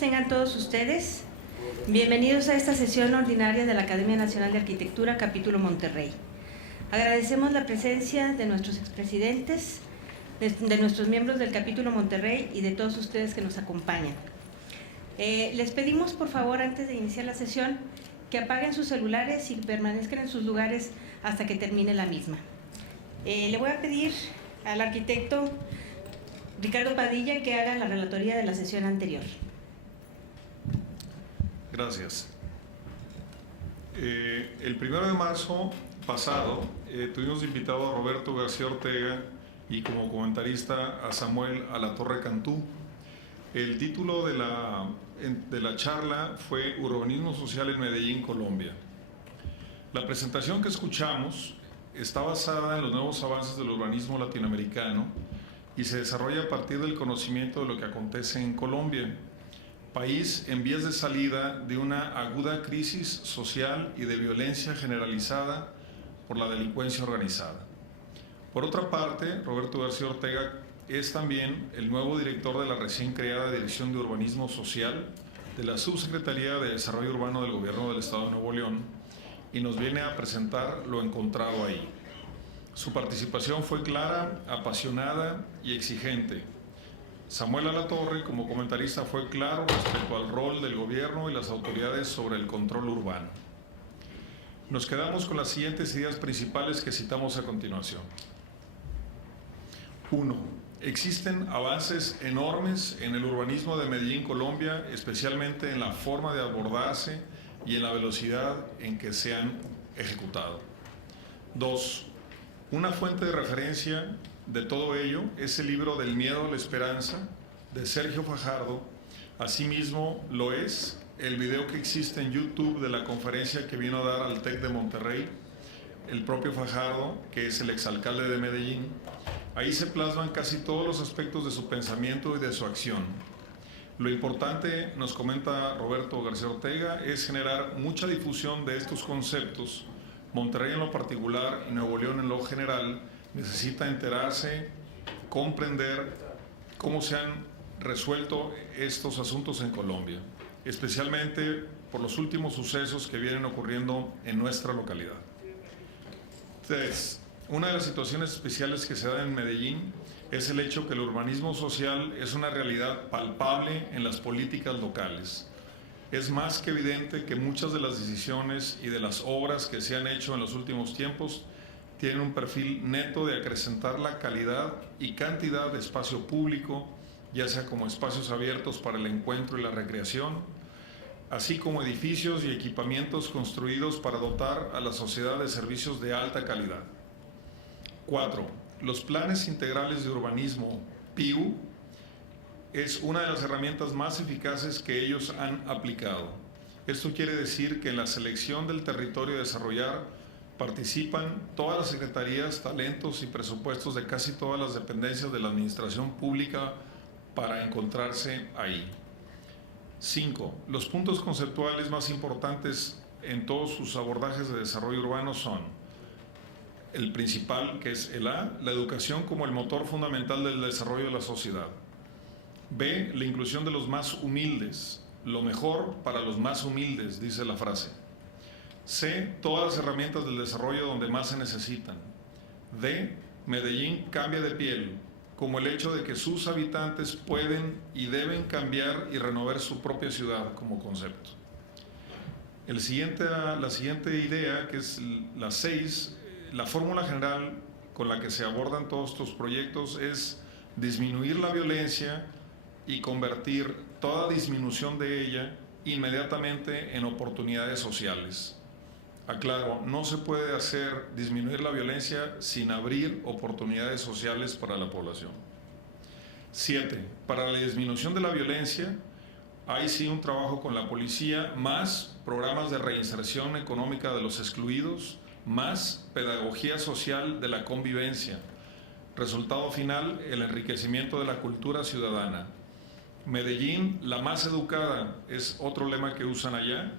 tengan todos ustedes. Bienvenidos a esta sesión ordinaria de la Academia Nacional de Arquitectura, Capítulo Monterrey. Agradecemos la presencia de nuestros expresidentes, de nuestros miembros del Capítulo Monterrey y de todos ustedes que nos acompañan. Les pedimos, por favor, antes de iniciar la sesión, que apaguen sus celulares y permanezcan en sus lugares hasta que termine la misma. Le voy a pedir al arquitecto Ricardo Padilla que haga la relatoría de la sesión anterior. Gracias. El 1 de marzo pasado tuvimos invitado a Roberto García Ortega y como comentarista a Samuel Alatorre Cantú. El título de la charla fue Urbanismo Social en Medellín, Colombia. La presentación que escuchamos está basada en los nuevos avances del urbanismo latinoamericano y se desarrolla a partir del conocimiento de lo que acontece en Colombia, país en vías de salida de una aguda crisis social y de violencia generalizada por la delincuencia organizada. Por otra parte, Roberto García Ortega es también el nuevo director de la recién creada Dirección de Urbanismo Social de la Subsecretaría de Desarrollo Urbano del Gobierno del Estado de Nuevo León y nos viene a presentar lo encontrado ahí. Su participación fue clara, apasionada y exigente. Samuel Alatorre, como comentarista, fue claro respecto al rol del gobierno y las autoridades sobre el control urbano. Nos quedamos con las siguientes ideas principales que citamos a continuación. 1. Existen avances enormes en el urbanismo de Medellín, Colombia, especialmente en la forma de abordarse y en la velocidad en que se han ejecutado. 2. Una fuente de referencia de todo ello es el libro Del miedo a la esperanza, de Sergio Fajardo. Asimismo lo es el video que existe en YouTube de la conferencia que vino a dar al TEC de Monterrey, el propio Fajardo, que es el exalcalde de Medellín. Ahí se plasman casi todos los aspectos de su pensamiento y de su acción. Lo importante, nos comenta Roberto García Ortega, es generar mucha difusión de estos conceptos. Monterrey en lo particular y Nuevo León en lo general necesita enterarse, comprender cómo se han resuelto estos asuntos en Colombia, especialmente por los últimos sucesos que vienen ocurriendo en nuestra localidad. 3. Una de las situaciones especiales que se da en Medellín es el hecho que el urbanismo social es una realidad palpable en las políticas locales. Es más que evidente que muchas de las decisiones y de las obras que se han hecho en los últimos tiempos tienen un perfil neto de acrecentar la calidad y cantidad de espacio público, ya sea como espacios abiertos para el encuentro y la recreación, así como edificios y equipamientos construidos para dotar a la sociedad de servicios de alta calidad. 4. Los planes integrales de urbanismo, PIU, es una de las herramientas más eficaces que ellos han aplicado. Esto quiere decir que en la selección del territorio a desarrollar participan todas las secretarías, talentos y presupuestos de casi todas las dependencias de la administración pública para encontrarse ahí. 5. Los puntos conceptuales más importantes en todos sus abordajes de desarrollo urbano son: el principal, que es el A, la educación como el motor fundamental del desarrollo de la sociedad. B, la inclusión de los más humildes, lo mejor para los más humildes, dice la frase. C, todas las herramientas del desarrollo donde más se necesitan. D, Medellín cambia de piel, como el hecho de que sus habitantes pueden y deben cambiar y renovar su propia ciudad como concepto. La siguiente idea, que es la 6, la fórmula general con la que se abordan todos estos proyectos es disminuir la violencia y convertir toda disminución de ella inmediatamente en oportunidades sociales. Aclaro, no se puede disminuir la violencia sin abrir oportunidades sociales para la población. 7. Para la disminución de la violencia, hay sí un trabajo con la policía, más programas de reinserción económica de los excluidos, más pedagogía social de la convivencia. Resultado final, el enriquecimiento de la cultura ciudadana. Medellín, la más educada, es otro lema que usan allá,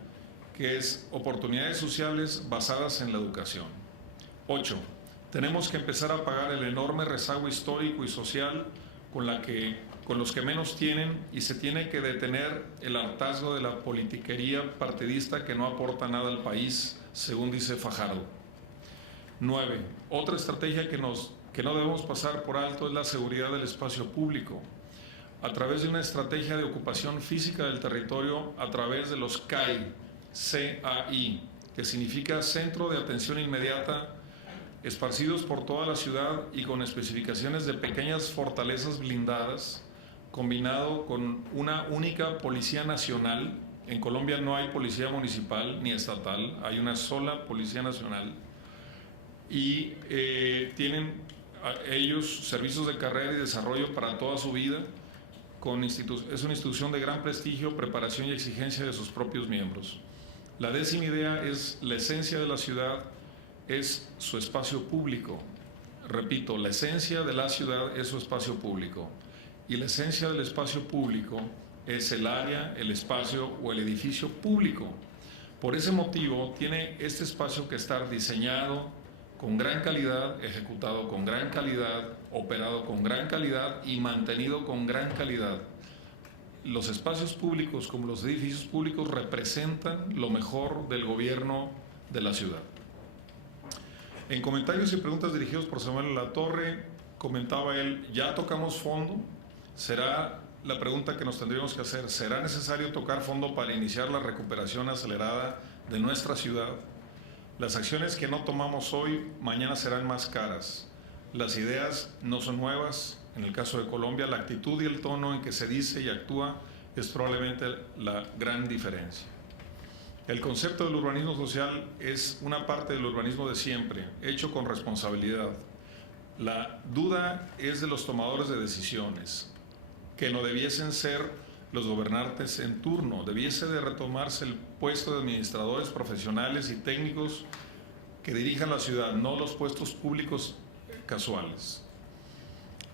que es oportunidades sociales basadas en la educación. 8. Tenemos que empezar a pagar el enorme rezago histórico y social con los que menos tienen, y se tiene que detener el hartazgo de la politiquería partidista que no aporta nada al país, según dice Fajardo. 9. Otra estrategia que no debemos pasar por alto es la seguridad del espacio público, a través de una estrategia de ocupación física del territorio a través de los CAI, C-A-I, que significa Centro de Atención Inmediata, esparcidos por toda la ciudad y con especificaciones de pequeñas fortalezas blindadas, combinado con una única policía nacional. En Colombia no hay policía municipal ni estatal, hay una sola policía nacional, y tienen ellos servicios de carrera y desarrollo para toda su vida. Es una institución de gran prestigio, preparación y exigencia de sus propios miembros. La 10ª idea es la esencia de la ciudad es su espacio público. Repito, la esencia de la ciudad es su espacio público, y la esencia del espacio público es el área, el espacio o el edificio público. Por ese motivo tiene este espacio que estar diseñado con gran calidad, ejecutado con gran calidad, operado con gran calidad y mantenido con gran calidad. Los espacios públicos, como los edificios públicos, representan lo mejor del gobierno de la ciudad. En comentarios y preguntas dirigidos por Samuel Latorre, comentaba él: ya tocamos fondo. Será la pregunta que nos tendríamos que hacer: ¿será necesario tocar fondo para iniciar la recuperación acelerada de nuestra ciudad? Las acciones que no tomamos hoy, mañana serán más caras. Las ideas no son nuevas. En el caso de Colombia, la actitud y el tono en que se dice y actúa es probablemente la gran diferencia. El concepto del urbanismo social es una parte del urbanismo de siempre, hecho con responsabilidad. La duda es de los tomadores de decisiones, que no debiesen ser los gobernantes en turno. Debiese de retomarse el puesto de administradores profesionales y técnicos que dirijan la ciudad, no los puestos públicos casuales.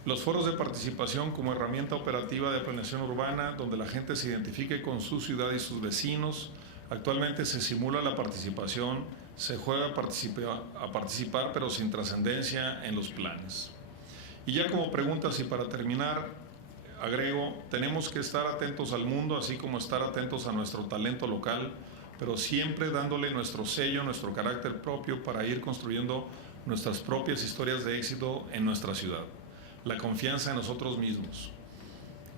Los foros de participación como herramienta operativa de planeación urbana, donde la gente se identifique con su ciudad y sus vecinos. Actualmente se simula la participación, se juega a participar, pero sin trascendencia en los planes. Y ya como preguntas y para terminar, agrego: tenemos que estar atentos al mundo, así como estar atentos a nuestro talento local, pero siempre dándole nuestro sello, nuestro carácter propio, para ir construyendo nuestras propias historias de éxito en nuestra ciudad. La confianza en nosotros mismos.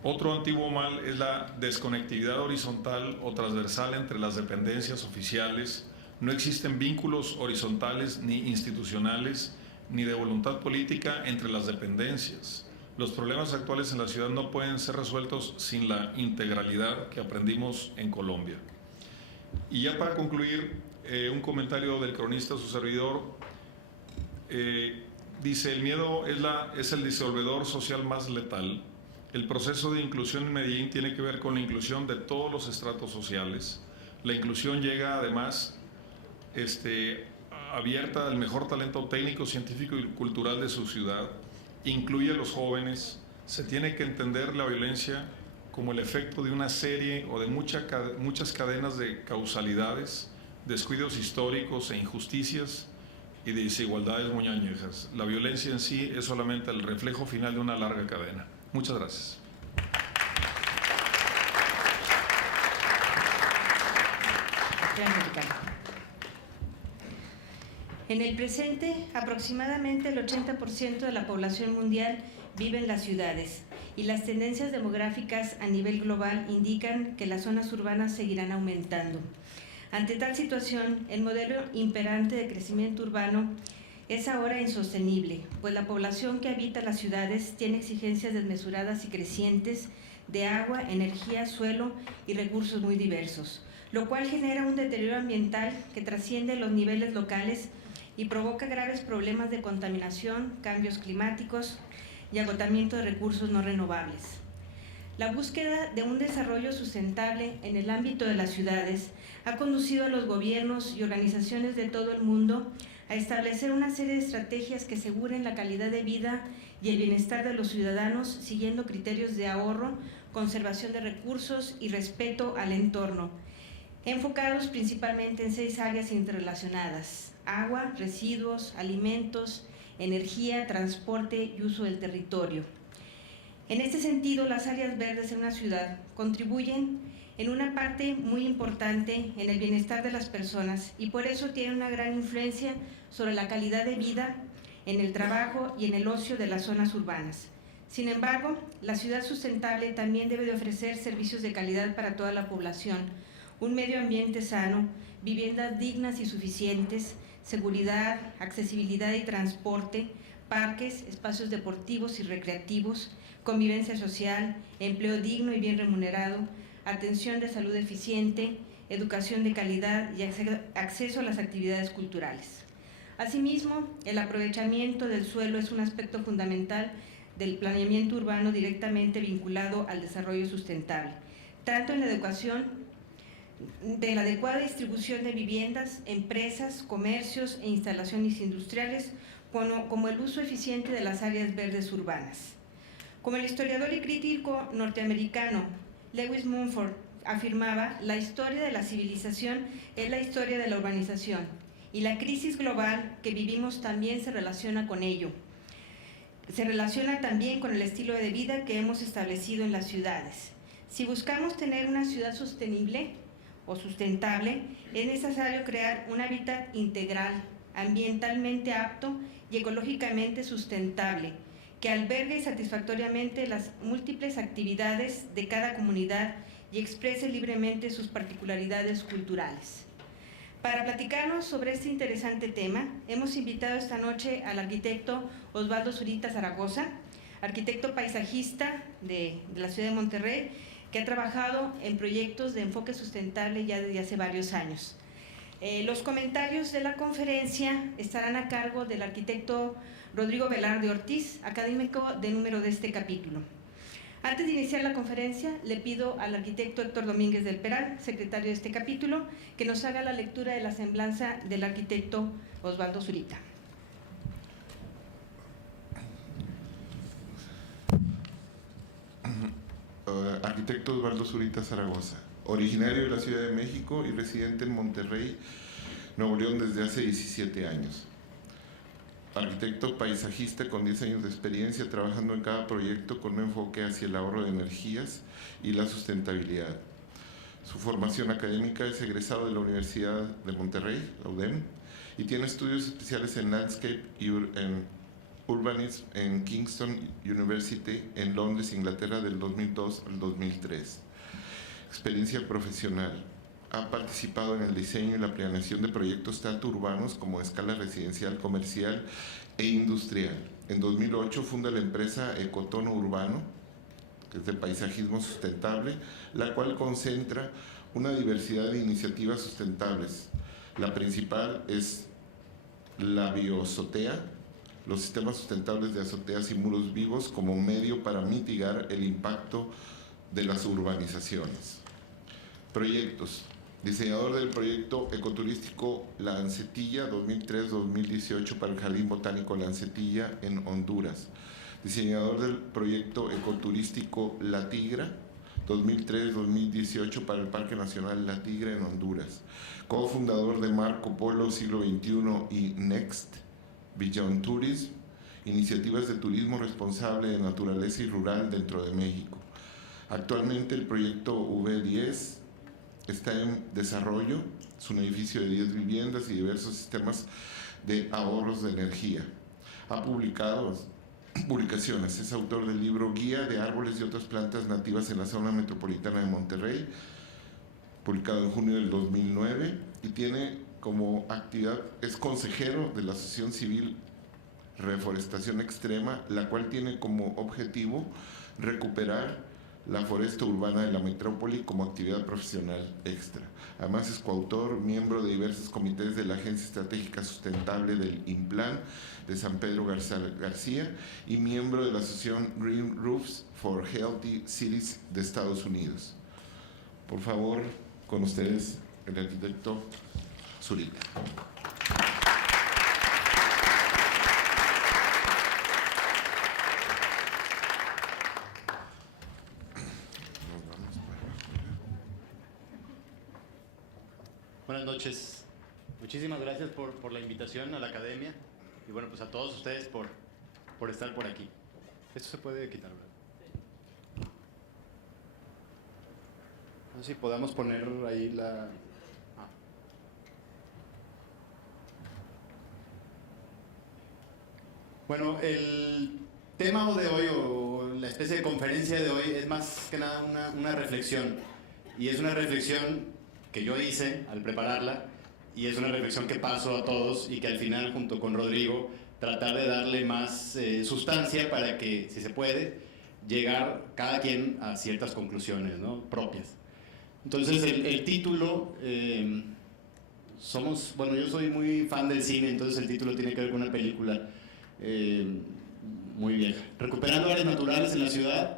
Otro antiguo mal es la desconectividad horizontal o transversal entre las dependencias oficiales. No existen vínculos horizontales ni institucionales ni de voluntad política entre las dependencias. Los problemas actuales en la ciudad no pueden ser resueltos sin la integralidad que aprendimos en Colombia. Y ya para concluir, un comentario del cronista, su servidor, dice: el miedo es el disolvedor social más letal. El proceso de inclusión en Medellín tiene que ver con la inclusión de todos los estratos sociales. La inclusión llega además abierta al mejor talento técnico, científico y cultural de su ciudad. Incluye a los jóvenes. Se tiene que entender la violencia como el efecto de una serie o de muchas cadenas de causalidades, descuidos históricos e injusticias y de desigualdades muy añejas. La violencia en sí es solamente el reflejo final de una larga cadena. Muchas gracias. Gracias, Ricardo. En el presente, aproximadamente el 80% de la población mundial vive en las ciudades, y las tendencias demográficas a nivel global indican que las zonas urbanas seguirán aumentando. Ante tal situación, el modelo imperante de crecimiento urbano es ahora insostenible, pues la población que habita las ciudades tiene exigencias desmesuradas y crecientes de agua, energía, suelo y recursos muy diversos, lo cual genera un deterioro ambiental que trasciende los niveles locales y provoca graves problemas de contaminación, cambios climáticos y agotamiento de recursos no renovables. La búsqueda de un desarrollo sustentable en el ámbito de las ciudades ha conducido a los gobiernos y organizaciones de todo el mundo a establecer una serie de estrategias que aseguren la calidad de vida y el bienestar de los ciudadanos, siguiendo criterios de ahorro, conservación de recursos y respeto al entorno, enfocados principalmente en 6 áreas interrelacionadas: agua, residuos, alimentos, energía, transporte y uso del territorio. En este sentido, las áreas verdes en una ciudad contribuyen en una parte muy importante en el bienestar de las personas y por eso tienen una gran influencia sobre la calidad de vida en el trabajo y en el ocio de las zonas urbanas. Sin embargo, la ciudad sustentable también debe de ofrecer servicios de calidad para toda la población, un medio ambiente sano, viviendas dignas y suficientes, seguridad, accesibilidad y transporte, parques, espacios deportivos y recreativos, convivencia social, empleo digno y bien remunerado, atención de salud eficiente, educación de calidad y acceso a las actividades culturales. Asimismo, el aprovechamiento del suelo es un aspecto fundamental del planeamiento urbano directamente vinculado al desarrollo sustentable, tanto en la educación de la adecuada distribución de viviendas, empresas, comercios e instalaciones industriales, como el uso eficiente de las áreas verdes urbanas. Como el historiador y crítico norteamericano Lewis Mumford afirmaba, la historia de la civilización es la historia de la urbanización y la crisis global que vivimos también se relaciona con ello. Se relaciona también con el estilo de vida que hemos establecido en las ciudades. Si buscamos tener una ciudad sostenible o sustentable, es necesario crear un hábitat integral, ambientalmente apto y ecológicamente sustentable, que albergue satisfactoriamente las múltiples actividades de cada comunidad y exprese libremente sus particularidades culturales. Para platicarnos sobre este interesante tema, hemos invitado esta noche al arquitecto Osvaldo Zurita Zaragoza, arquitecto paisajista de la ciudad de Monterrey, que ha trabajado en proyectos de enfoque sustentable ya desde hace varios años. Los comentarios de la conferencia estarán a cargo del arquitecto Rodrigo Velarde Ortiz, académico de número de este capítulo. Antes de iniciar la conferencia, le pido al arquitecto Héctor Domínguez del Peral, secretario de este capítulo, que nos haga la lectura de la semblanza del arquitecto Osvaldo Zurita. Arquitecto Osvaldo Zurita Zaragoza, originario de la Ciudad de México y residente en Monterrey, Nuevo León desde hace 17 años. Arquitecto paisajista con 10 años de experiencia trabajando en cada proyecto con un enfoque hacia el ahorro de energías y la sustentabilidad. Su formación académica es egresado de la Universidad de Monterrey, la UDEM, y tiene estudios especiales en Landscape y en Urbanism en Kingston University en Londres, Inglaterra, del 2002 al 2003. Experiencia profesional. Ha participado en el diseño y la planeación de proyectos tanto urbanos como a escala residencial, comercial e industrial. En 2008 funda la empresa Ecotono Urbano, que es de paisajismo sustentable, la cual concentra una diversidad de iniciativas sustentables. La principal es la bioazotea, los sistemas sustentables de azoteas y muros vivos como medio para mitigar el impacto de las urbanizaciones. Proyectos. Diseñador del proyecto ecoturístico Lancetilla 2003-2018 para el Jardín Botánico Lancetilla en Honduras. Diseñador del proyecto ecoturístico La Tigra 2003-2018 para el Parque Nacional La Tigra en Honduras. Cofundador de Marco Polo Siglo XXI y Next, Beyond Tourism, iniciativas de turismo responsable de naturaleza y rural dentro de México. Actualmente el proyecto V10 está en desarrollo, es un edificio de 10 viviendas y diversos sistemas de ahorros de energía. Ha publicado publicaciones, es autor del libro Guía de Árboles y otras plantas nativas en la zona metropolitana de Monterrey, publicado en junio del 2009, y tiene como actividad, es consejero de la Asociación Civil Reforestación Extrema, la cual tiene como objetivo recuperar la foresta urbana de la metrópoli como actividad profesional extra. Además es coautor, miembro de diversos comités de la Agencia Estratégica Sustentable del INPLAN de San Pedro García y miembro de la Asociación Green Roofs for Healthy Cities de Estados Unidos. Por favor, con ustedes, el arquitecto Zurita. Buenas noches. Muchísimas gracias por la invitación a la academia y bueno, pues a todos ustedes por estar por aquí. Esto se puede quitar, ¿verdad? No sé si podamos poner ahí la... Bueno, el tema de hoy, o la especie de conferencia de hoy, es más que nada una reflexión. Y es una reflexión que yo hice al prepararla, y es una reflexión que paso a todos, y que al final, junto con Rodrigo, tratar de darle más sustancia para que, si se puede, llegar cada quien a ciertas conclusiones, ¿no?, propias. Entonces, el título... bueno, yo soy muy fan del cine, entonces el título tiene que ver con una película muy vieja. Recuperando áreas naturales en la ciudad,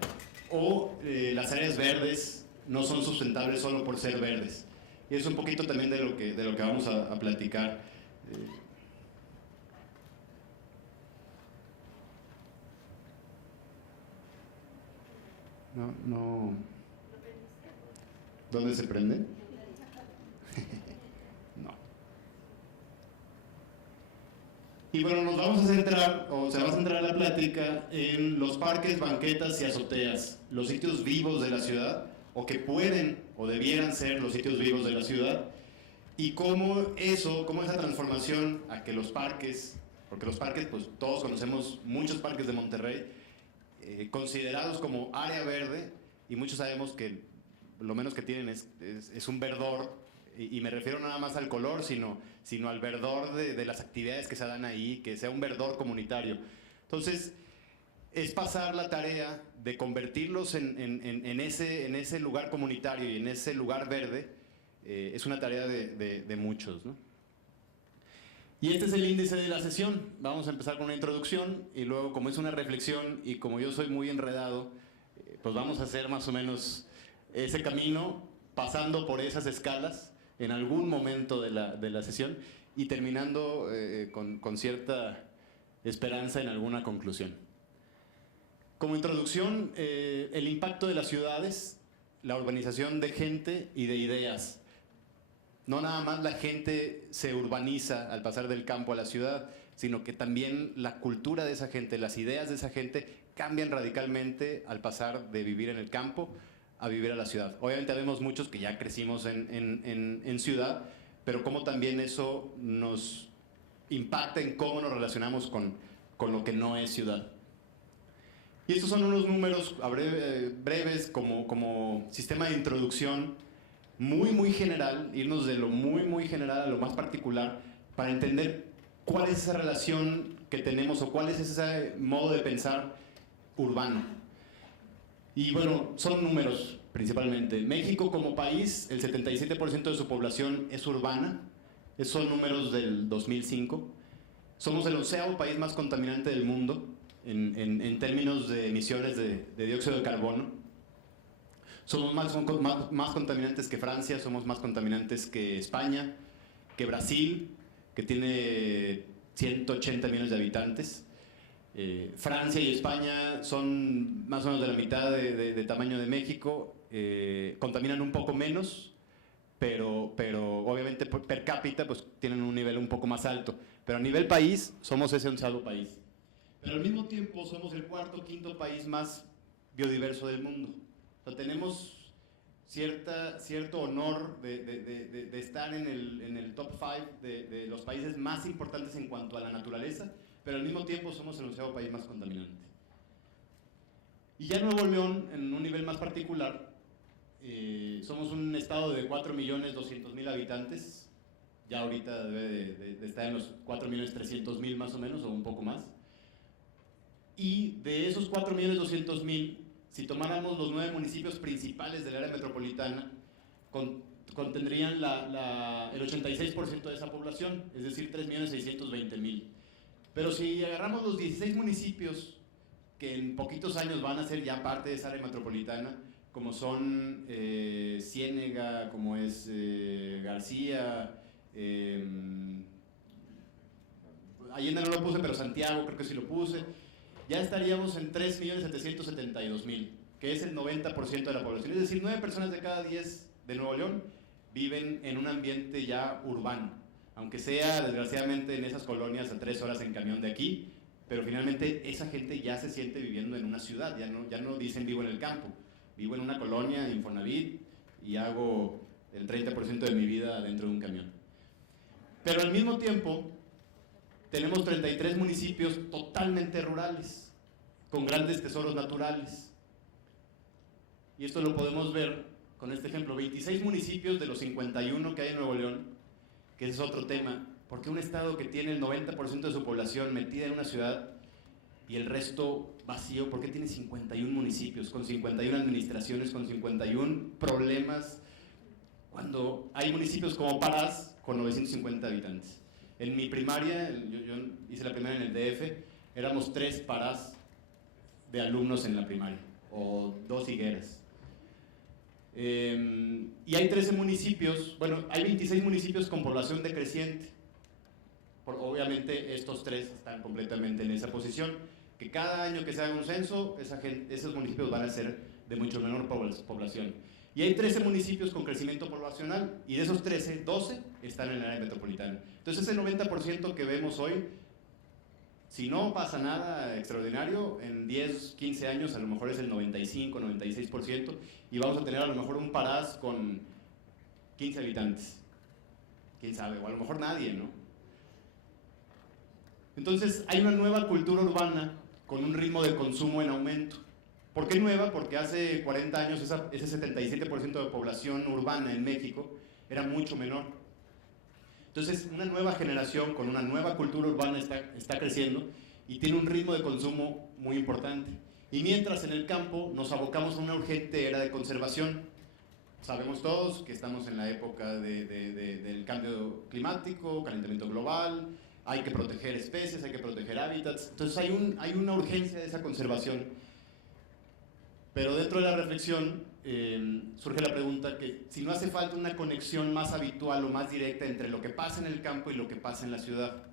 o las áreas verdes no son sustentables solo por ser verdes. Y es un poquito también de lo que vamos a platicar. No. ¿Dónde se prende? No. Y bueno, nos vamos a centrar, o se va a centrar la plática en los parques, banquetas y azoteas, los sitios vivos de la ciudad, o que pueden o debieran ser los sitios vivos de la ciudad, y cómo esa transformación a que los parques, porque los parques, pues todos conocemos muchos parques de Monterrey, considerados como área verde, y muchos sabemos que lo menos que tienen es un verdor, y me refiero no nada más al color, sino al verdor de las actividades que se dan ahí, que sea un verdor comunitario. Entonces, es pasar la tarea de convertirlos en ese lugar comunitario y en ese lugar verde, es una tarea de muchos, ¿no? Y este es el índice de la sesión. Vamos a empezar con una introducción, y luego, como es una reflexión y como yo soy muy enredado, pues vamos a hacer más o menos ese camino, pasando por esas escalas en algún momento de la sesión, y terminando con cierta esperanza en alguna conclusión. Como introducción, el impacto de las ciudades, la urbanización de gente y de ideas. No nada más la gente se urbaniza al pasar del campo a la ciudad, sino que también la cultura de esa gente, las ideas de esa gente cambian radicalmente al pasar de vivir en el campo a vivir a la ciudad. Obviamente vemos muchos que ya crecimos en ciudad, pero cómo también eso nos impacta en cómo nos relacionamos con lo que no es ciudad. Y estos son unos números breves como sistema de introducción, muy general, irnos de lo muy general a lo más particular, para entender cuál es esa relación que tenemos, o cuál es ese modo de pensar urbano. Y bueno, son números principalmente. México como país, el 77% de su población es urbana. Esos son números del 2005. Somos el 11º país más contaminante del mundo en términos de emisiones de dióxido de carbono. Somos más contaminantes que Francia, somos más contaminantes que España, que Brasil, que tiene 180 millones de habitantes. Francia y España son más o menos de la mitad de tamaño de México, contaminan un poco menos, pero obviamente per cápita pues tienen un nivel un poco más alto. Pero a nivel país somos ese 11º país. Pero al mismo tiempo somos el 4º o 5º país más biodiverso del mundo. O sea, tenemos cierto honor de estar en el top 5 de los países más importantes en cuanto a la naturaleza, pero al mismo tiempo somos el 11º país más contaminante. Y ya Nuevo León, en un nivel más particular, somos un estado de 4.200.000 habitantes, ya ahorita debe de estar en los 4.300.000 más o menos, o un poco más. Y de esos 4.200.000, si tomáramos los 9 municipios principales del área metropolitana, contendrían el 86% de esa población, es decir, 3.620.000. Pero si agarramos los 16 municipios que en poquitos años van a ser ya parte de esa área metropolitana, como son Ciénega, como es García, Allende no lo puse, pero Santiago creo que sí lo puse, ya estaríamos en 3.772.000, que es el 90% de la población. Es decir, 9 personas de cada 10 de Nuevo León viven en un ambiente ya urbano, aunque sea desgraciadamente en esas colonias a 3 horas en camión de aquí, pero finalmente esa gente ya se siente viviendo en una ciudad, ya no dicen vivo en el campo, vivo en una colonia, Infonavit, y hago el 30% de mi vida dentro de un camión. Pero al mismo tiempo, tenemos 33 municipios totalmente rurales, con grandes tesoros naturales. Y esto lo podemos ver con este ejemplo, 26 municipios de los 51 que hay en Nuevo León, que ese es otro tema, porque un estado que tiene el 90% de su población metida en una ciudad y el resto vacío, ¿por qué tiene 51 municipios, con 51 administraciones, con 51 problemas, cuando hay municipios como Parás con 950 habitantes? En mi primaria, yo hice la primaria en el DF, éramos 3 Parás de alumnos en la primaria, o 2 Higueras. Y hay 13 municipios, bueno, hay 26 municipios con población decreciente. Obviamente estos 3 están completamente en esa posición, que cada año que se haga un censo, esos municipios van a ser de mucho menor población. Y hay 13 municipios con crecimiento poblacional, y de esos 13, 12 están en el área metropolitana. Entonces ese 90% que vemos hoy, si no pasa nada extraordinario, en 10, 15 años a lo mejor es el 95, 96%, y vamos a tener a lo mejor un Parás con 15 habitantes. ¿Quién sabe? O a lo mejor nadie, ¿no? Entonces hay una nueva cultura urbana con un ritmo de consumo en aumento. ¿Por qué nueva? Porque hace 40 años ese 77% de población urbana en México era mucho menor. Entonces, una nueva generación con una nueva cultura urbana está creciendo y tiene un ritmo de consumo muy importante. Y mientras en el campo nos abocamos a una urgente era de conservación. Sabemos todos que estamos en la época del cambio climático, calentamiento global, hay que proteger especies, hay que proteger hábitats. Entonces hay una urgencia de esa conservación. Pero dentro de la reflexión surge la pregunta que si no hace falta una conexión más habitual o más directa entre lo que pasa en el campo y lo que pasa en la ciudad.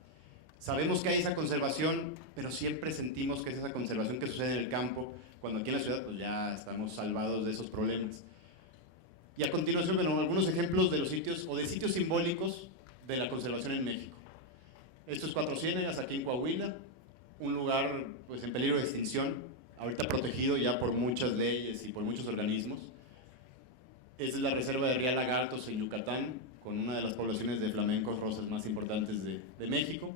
Sabemos que hay esa conservación, pero siempre sentimos que es esa conservación que sucede en el campo, cuando aquí en la ciudad pues ya estamos salvados de esos problemas. Y a continuación, bueno, algunos ejemplos de los sitios o de sitios simbólicos de la conservación en México. Esto es Cuatro Ciénegas, aquí en Coahuila, un lugar pues en peligro de extinción, ahorita protegido ya por muchas leyes y por muchos organismos. Esta es la reserva de Real Lagartos en Yucatán, con una de las poblaciones de flamencos rosas más importantes de México.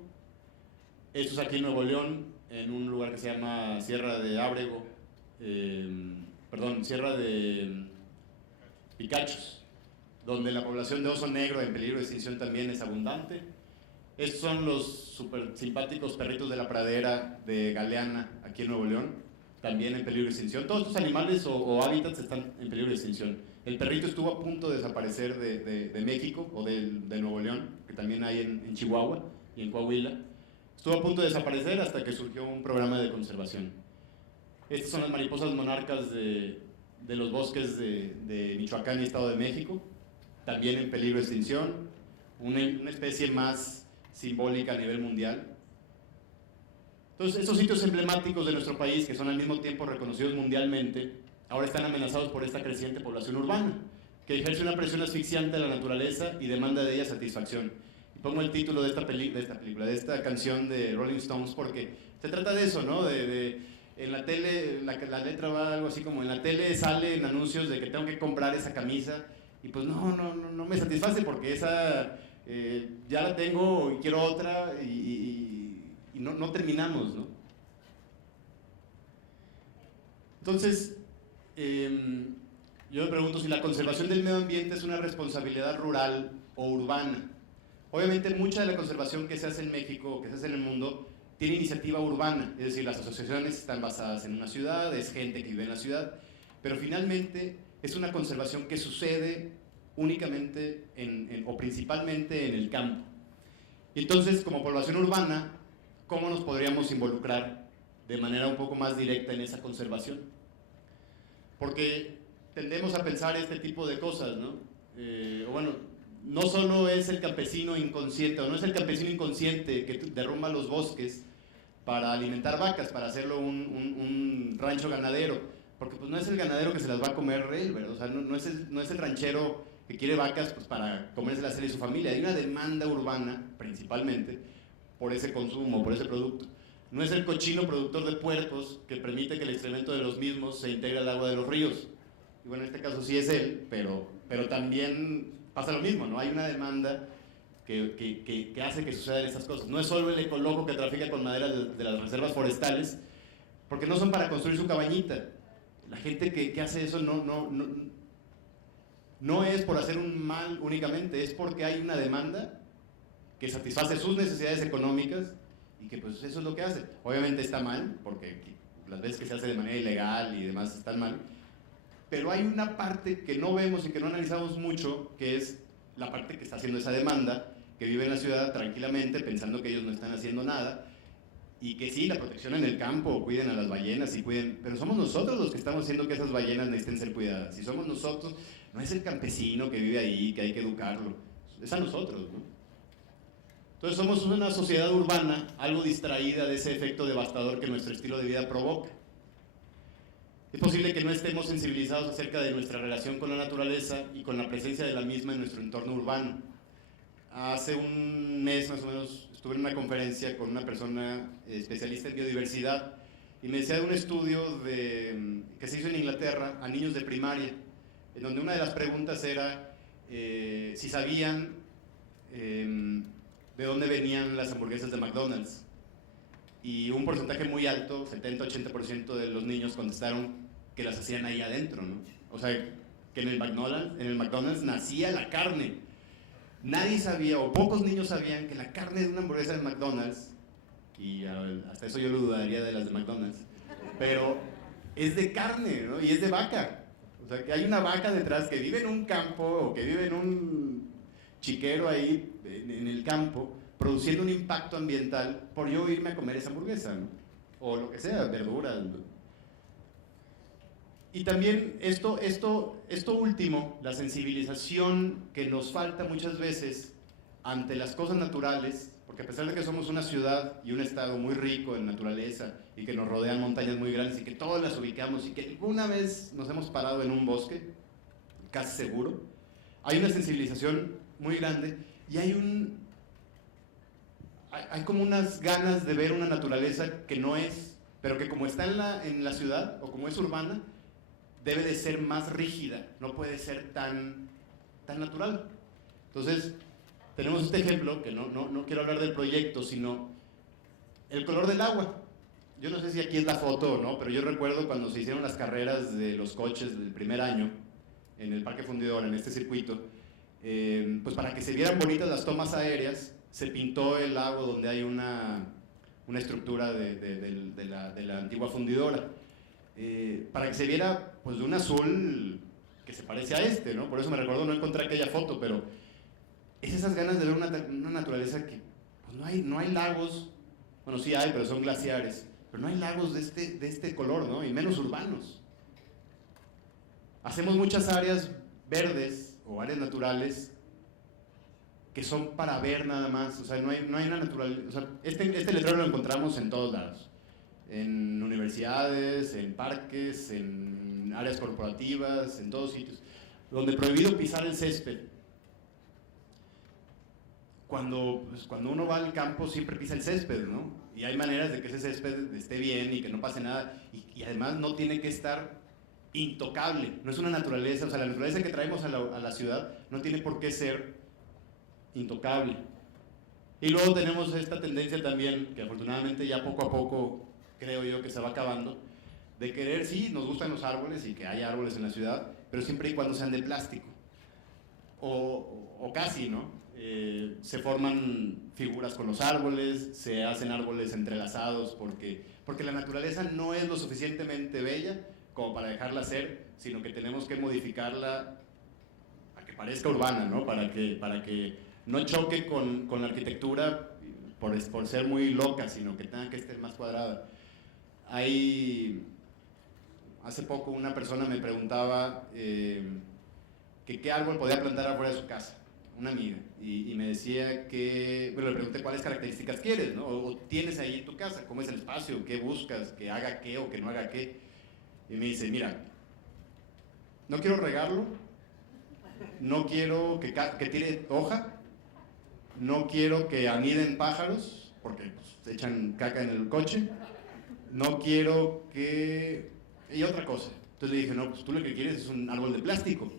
Esto es aquí en Nuevo León, en un lugar que se llama Sierra de Ábrego, Sierra de Picachos, donde la población de oso negro en peligro de extinción también es abundante. Estos son los súper simpáticos perritos de la pradera de Galeana, aquí en Nuevo León, también en peligro de extinción. Todos estos animales o hábitats están en peligro de extinción. El perrito estuvo a punto de desaparecer de México o de Nuevo León, que también hay en Chihuahua y en Coahuila. Estuvo a punto de desaparecer hasta que surgió un programa de conservación. Estas son las mariposas monarcas de los bosques de Michoacán y Estado de México, también en peligro de extinción, una especie más simbólica a nivel mundial. Entonces, estos sitios emblemáticos de nuestro país, que son al mismo tiempo reconocidos mundialmente, ahora están amenazados por esta creciente población urbana, que ejerce una presión asfixiante a la naturaleza y demanda de ella satisfacción. Y pongo el título de esta canción de Rolling Stones, porque se trata de eso, ¿no? En la tele, la letra va algo así como, en la tele salen anuncios de que tengo que comprar esa camisa, y pues no me satisface porque esa ya la tengo y quiero otra, y no terminamos, ¿no? Entonces, yo me pregunto si la conservación del medio ambiente es una responsabilidad rural o urbana. Obviamente mucha de la conservación que se hace en México, que se hace en el mundo, tiene iniciativa urbana, es decir, las asociaciones están basadas en una ciudad, es gente que vive en la ciudad, pero finalmente es una conservación que sucede únicamente o principalmente en el campo. Y entonces, como población urbana, ¿cómo nos podríamos involucrar de manera un poco más directa en esa conservación? Porque tendemos a pensar este tipo de cosas, ¿no? No solo es el campesino inconsciente, o no es el campesino inconsciente que derrumba los bosques para alimentar vacas, para hacerlo un rancho ganadero, porque pues no es el ganadero que se las va a comer él, ¿verdad? O sea, no es el ranchero que quiere vacas pues, para comérselas él y su familia. Hay una demanda urbana, principalmente, por ese consumo, por ese producto. No es el cochino productor de puercos que permite que el excremento de los mismos se integre al agua de los ríos. Y bueno, en este caso sí es él, pero Pero también pasa lo mismo, ¿no? Hay una demanda que hace que sucedan estas cosas. No es solo el ecoloco que trafica con madera de las reservas forestales, porque no son para construir su cabañita. La gente que hace eso no es por hacer un mal únicamente, es porque hay una demanda que satisface sus necesidades económicas y que pues eso es lo que hace. Obviamente está mal, porque las veces que se hace de manera ilegal y demás están mal, pero hay una parte que no vemos y que no analizamos mucho, que es la parte que está haciendo esa demanda, que vive en la ciudad tranquilamente pensando que ellos no están haciendo nada, y que sí, la protección en el campo, cuiden a las ballenas y cuiden, pero somos nosotros los que estamos haciendo que esas ballenas necesiten ser cuidadas. Si somos nosotros, no es el campesino que vive ahí, que hay que educarlo, es a nosotros, ¿no? Entonces somos una sociedad urbana, algo distraída de ese efecto devastador que nuestro estilo de vida provoca. Es posible que no estemos sensibilizados acerca de nuestra relación con la naturaleza y con la presencia de la misma en nuestro entorno urbano. Hace un mes más o menos estuve en una conferencia con una persona especialista en biodiversidad y me decía de un estudio que se hizo en Inglaterra a niños de primaria, en donde una de las preguntas era si sabían de dónde venían las hamburguesas de McDonald's. Y un porcentaje muy alto, 70-80% de los niños contestaron que las hacían ahí adentro, ¿no? O sea, que en el McDonald's nacía la carne. Nadie sabía, o pocos niños sabían, que la carne de una hamburguesa de McDonald's, y hasta eso yo lo dudaría de las de McDonald's, pero es de carne, ¿no? Y es de vaca. O sea, que hay una vaca detrás que vive en un campo, o que vive en un chiquero ahí, en el campo, produciendo un impacto ambiental por yo irme a comer esa hamburguesa, ¿no? O lo que sea, verduras, ¿no? Y también esto último, la sensibilización que nos falta muchas veces ante las cosas naturales, porque a pesar de que somos una ciudad y un estado muy rico en naturaleza y que nos rodean montañas muy grandes y que todas las ubicamos y que alguna vez nos hemos parado en un bosque, casi seguro, hay una sensibilización muy grande y hay como unas ganas de ver una naturaleza que no es, pero que como está en la ciudad o como es urbana, debe de ser más rígida, no puede ser tan natural. Entonces, tenemos este ejemplo, que no quiero hablar del proyecto, sino el color del agua. Yo no sé si aquí es la foto o no, pero yo recuerdo cuando se hicieron las carreras de los coches del primer año, en el Parque Fundidora, en este circuito, pues para que se vieran bonitas las tomas aéreas, se pintó el lago donde hay una estructura de la antigua fundidora. Para que se viera pues de un azul que se parece a este, ¿no? Por eso me recuerdo, no encontré aquella foto, pero es esas ganas de ver una naturaleza que pues no hay lagos, bueno sí hay, pero son glaciares, pero no hay lagos de este color, ¿no? Y menos urbanos. Hacemos muchas áreas verdes o áreas naturales que son para ver nada más, o sea, no hay una naturaleza, o sea, este letrero lo encontramos en todos lados. En universidades, en parques, en áreas corporativas, en todos sitios, donde prohibido pisar el césped. Cuando uno va al campo siempre pisa el césped, ¿no? Y hay maneras de que ese césped esté bien y que no pase nada, y además no tiene que estar intocable, no es una naturaleza, o sea, la naturaleza que traemos a la ciudad no tiene por qué ser intocable. Y luego tenemos esta tendencia también, que afortunadamente ya poco a poco creo yo que se va acabando, de querer, sí, nos gustan los árboles y que haya árboles en la ciudad, pero siempre y cuando sean de plástico. O casi, ¿no? Se forman figuras con los árboles, se hacen árboles entrelazados porque la naturaleza no es lo suficientemente bella como para dejarla ser, sino que tenemos que modificarla para que parezca urbana, ¿no? Para que no choque con la arquitectura por ser muy loca, sino que tenga que estar más cuadrada. Hace poco una persona me preguntaba que qué árbol podía plantar afuera de su casa, una amiga, y me decía que, bueno, le pregunté cuáles características quieres, ¿no? O tienes ahí en tu casa, cómo es el espacio, qué buscas, que haga qué o que no haga qué. Y me dice, mira, no quiero regarlo, no quiero que tire hoja, no quiero que aniden pájaros, porque pues, echan caca en el coche, no quiero que... y otra cosa. Entonces le dije, no, pues tú lo que quieres es un árbol de plástico.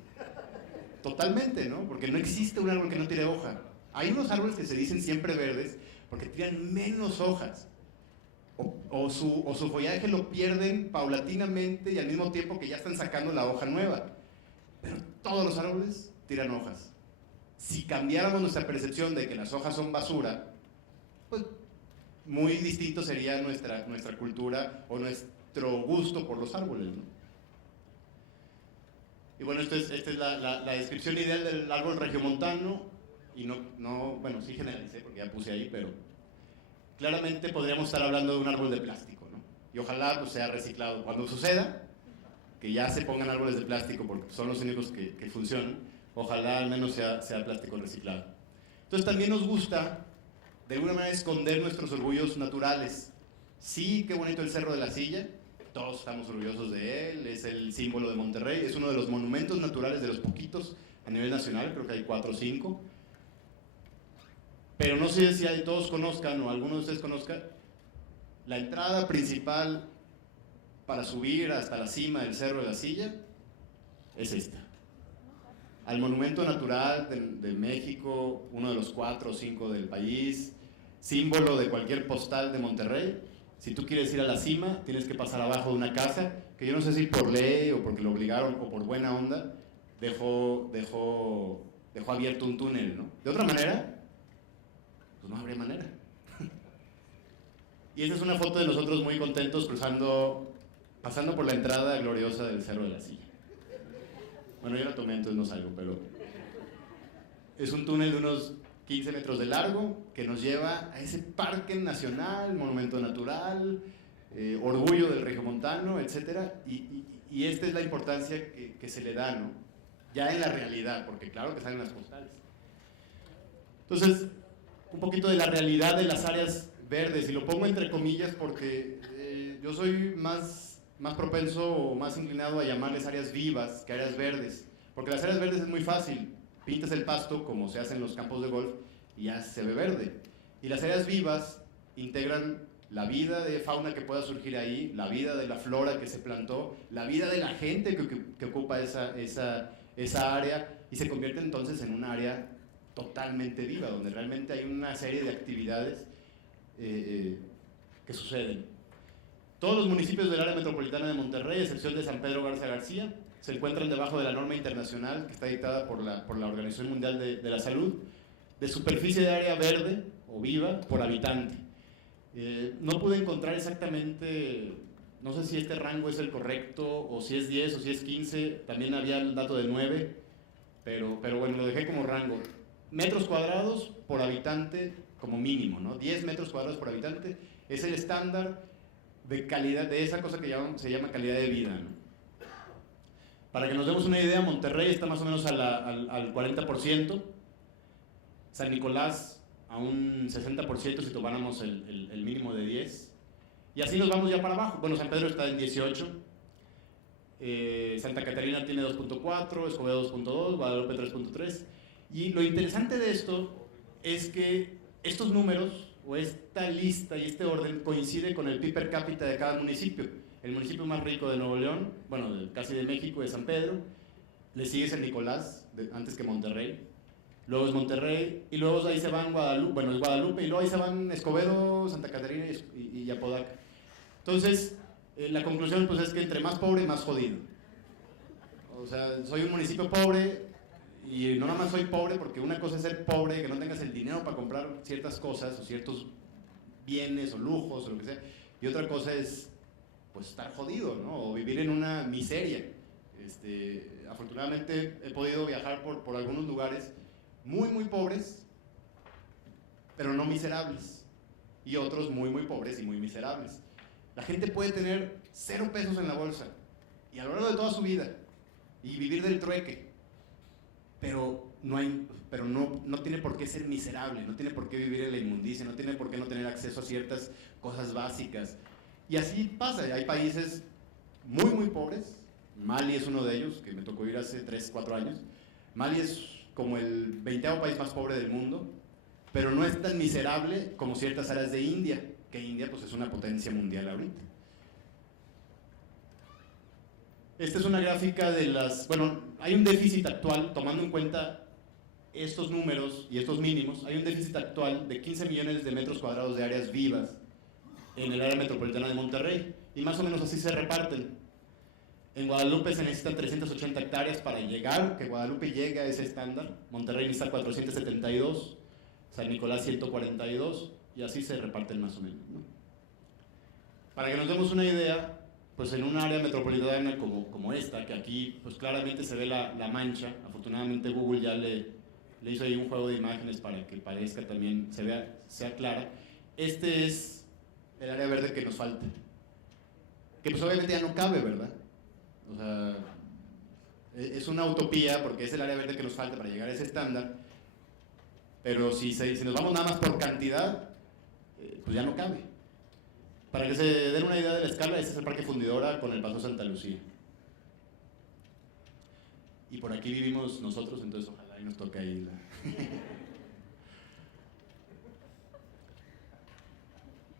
totalmente, ¿no? Porque no existe un árbol que no tire hoja. Hay unos árboles que se dicen siempre verdes porque tiran menos hojas. O su follaje lo pierden paulatinamente y al mismo tiempo que ya están sacando la hoja nueva. Pero todos los árboles tiran hojas. Si cambiáramos nuestra percepción de que las hojas son basura, pues muy distinto sería nuestra cultura o nuestro gusto por los árboles, ¿no? Y bueno, esta es la descripción ideal del árbol regiomontano. Y bueno, sí generalicé porque ya puse ahí, pero claramente podríamos estar hablando de un árbol de plástico, ¿no? Y ojalá pues, sea reciclado. Cuando suceda, que ya se pongan árboles de plástico porque son los únicos que funcionan, ojalá al menos sea plástico reciclado. Entonces también nos gusta de alguna manera esconder nuestros orgullos naturales. Sí, qué bonito el Cerro de la Silla, todos estamos orgullosos de él, es el símbolo de Monterrey, es uno de los monumentos naturales de los poquitos a nivel nacional, creo que hay 4 o 5. Pero no sé si todos conozcan o alguno de ustedes conozca, la entrada principal para subir hasta la cima del Cerro de la Silla es esta. Al Monumento Natural de México, uno de los 4 o 5 del país, símbolo de cualquier postal de Monterrey. Si tú quieres ir a la cima, tienes que pasar abajo de una casa, que yo no sé si por ley o porque lo obligaron o por buena onda, dejó abierto un túnel, ¿no? De otra manera, pues no habría manera. Y esta es una foto de nosotros muy contentos pasando por la entrada gloriosa del Cerro de la Silla. Bueno, yo la tomé, entonces no salgo, pero es un túnel de unos 15 metros de largo que nos lleva a ese parque nacional, monumento natural, orgullo del regiomontano, etc. Y esta es la importancia que se le da, ¿no? Ya en la realidad, porque claro que salen las postales. Entonces, un poquito de la realidad de las áreas verdes, y lo pongo entre comillas porque yo soy más propenso o más inclinado a llamarles áreas vivas que áreas verdes, porque las áreas verdes es muy fácil, pintas el pasto como se hace en los campos de golf y ya se ve verde, y las áreas vivas integran la vida de fauna que pueda surgir ahí, la vida de la flora que se plantó, la vida de la gente que ocupa esa área, y se convierte entonces en un área totalmente viva, donde realmente hay una serie de actividades que suceden. Todos los municipios del área metropolitana de Monterrey, a excepción de San Pedro Garza García, se encuentran debajo de la norma internacional que está dictada por la Organización Mundial de la Salud, de superficie de área verde o viva por habitante. No pude encontrar exactamente, no sé si este rango es el correcto, o si es 10 o si es 15, también había el dato de 9, pero bueno, lo dejé como rango. Metros cuadrados por habitante como mínimo, ¿no? 10 metros cuadrados por habitante es el estándar de calidad, de esa cosa que se llama calidad de vida, ¿no? Para que nos demos una idea, Monterrey está más o menos al 40%, San Nicolás a un 60% si tomáramos el mínimo de 10, y así nos vamos ya para abajo. Bueno, San Pedro está en 18, Santa Catarina tiene 2.4, Escobedo 2.2, Guadalupe 3.3, y lo interesante de esto es que estos números o esta lista y este orden coincide con el PIB per cápita de cada municipio. El municipio más rico de Nuevo León, bueno, casi de México, es San Pedro, le sigue San Nicolás, antes que Monterrey, luego es Monterrey, y luego ahí se van Guadalupe, bueno, es Guadalupe, y luego ahí se van Escobedo, Santa Catarina y Apodaca. Entonces, la conclusión pues es que entre más pobre, más jodido. O sea, soy un municipio pobre, y no nada más soy pobre porque una cosa es ser pobre, que no tengas el dinero para comprar ciertas cosas o ciertos bienes o lujos o lo que sea, y otra cosa es pues estar jodido, ¿no? O vivir en una miseria. Afortunadamente he podido viajar por algunos lugares muy muy pobres, pero no miserables, y otros muy muy pobres y muy miserables. La gente puede tener 0 pesos en la bolsa y a lo largo de toda su vida y vivir del trueque, pero no tiene por qué ser miserable, no tiene por qué vivir en la inmundicia, no tiene por qué no tener acceso a ciertas cosas básicas. Y así pasa, hay países muy muy pobres, Mali es uno de ellos, que me tocó ir hace 3, 4 años. Mali es como el 20º país más pobre del mundo, pero no es tan miserable como ciertas áreas de India, que India pues es una potencia mundial ahorita. Esta es una gráfica de las... Bueno, hay un déficit actual, tomando en cuenta estos números y estos mínimos, hay un déficit actual de 15 millones de metros cuadrados de áreas vivas en el área metropolitana de Monterrey, y más o menos así se reparten. En Guadalupe se necesitan 380 hectáreas para llegar, que Guadalupe llegue a ese estándar. Monterrey necesita 472, San Nicolás 142, y así se reparten más o menos, ¿no? Para que nos demos una idea, pues en un área metropolitana como esta, que aquí pues claramente se ve la mancha, afortunadamente Google ya le hizo ahí un juego de imágenes para que parezca también, sea clara. Este es el área verde que nos falta, que pues obviamente ya no cabe, ¿verdad? O sea, es una utopía porque es el área verde que nos falta para llegar a ese estándar, pero si nos vamos nada más por cantidad, pues ya no cabe. Para que se den una idea de la escala, este es el Parque Fundidora con el Paso Santa Lucía. Y por aquí vivimos nosotros, entonces ojalá y nos toque ahí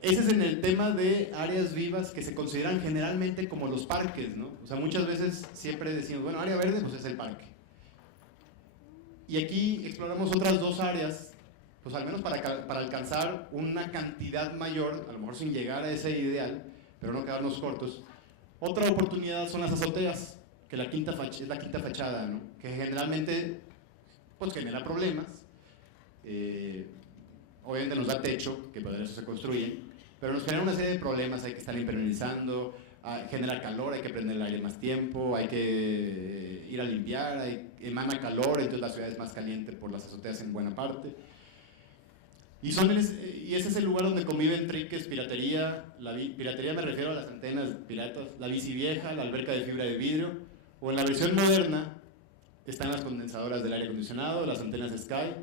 Ese es en el tema de áreas vivas que se consideran generalmente como los parques, ¿no? O sea, muchas veces siempre decimos, bueno, área verde, pues es el parque. Y aquí exploramos otras dos áreas, pues al menos para alcanzar una cantidad mayor, a lo mejor sin llegar a ese ideal, pero no quedarnos cortos. Otra oportunidad son las azoteas, que es la quinta fachada, ¿no? Que generalmente pues genera problemas. Obviamente nos da techo, que por eso se construyen, pero nos genera una serie de problemas. Hay que estar impermeabilizando, genera calor, hay que prender el aire más tiempo, hay que ir a limpiar, emana calor, entonces la ciudad es más caliente por las azoteas en buena parte. Y ese es el lugar donde conviven triques, piratería. Piratería me refiero a las antenas piratas, la bici vieja, la alberca de fibra de vidrio, o en la versión moderna están las condensadoras del aire acondicionado, las antenas Sky,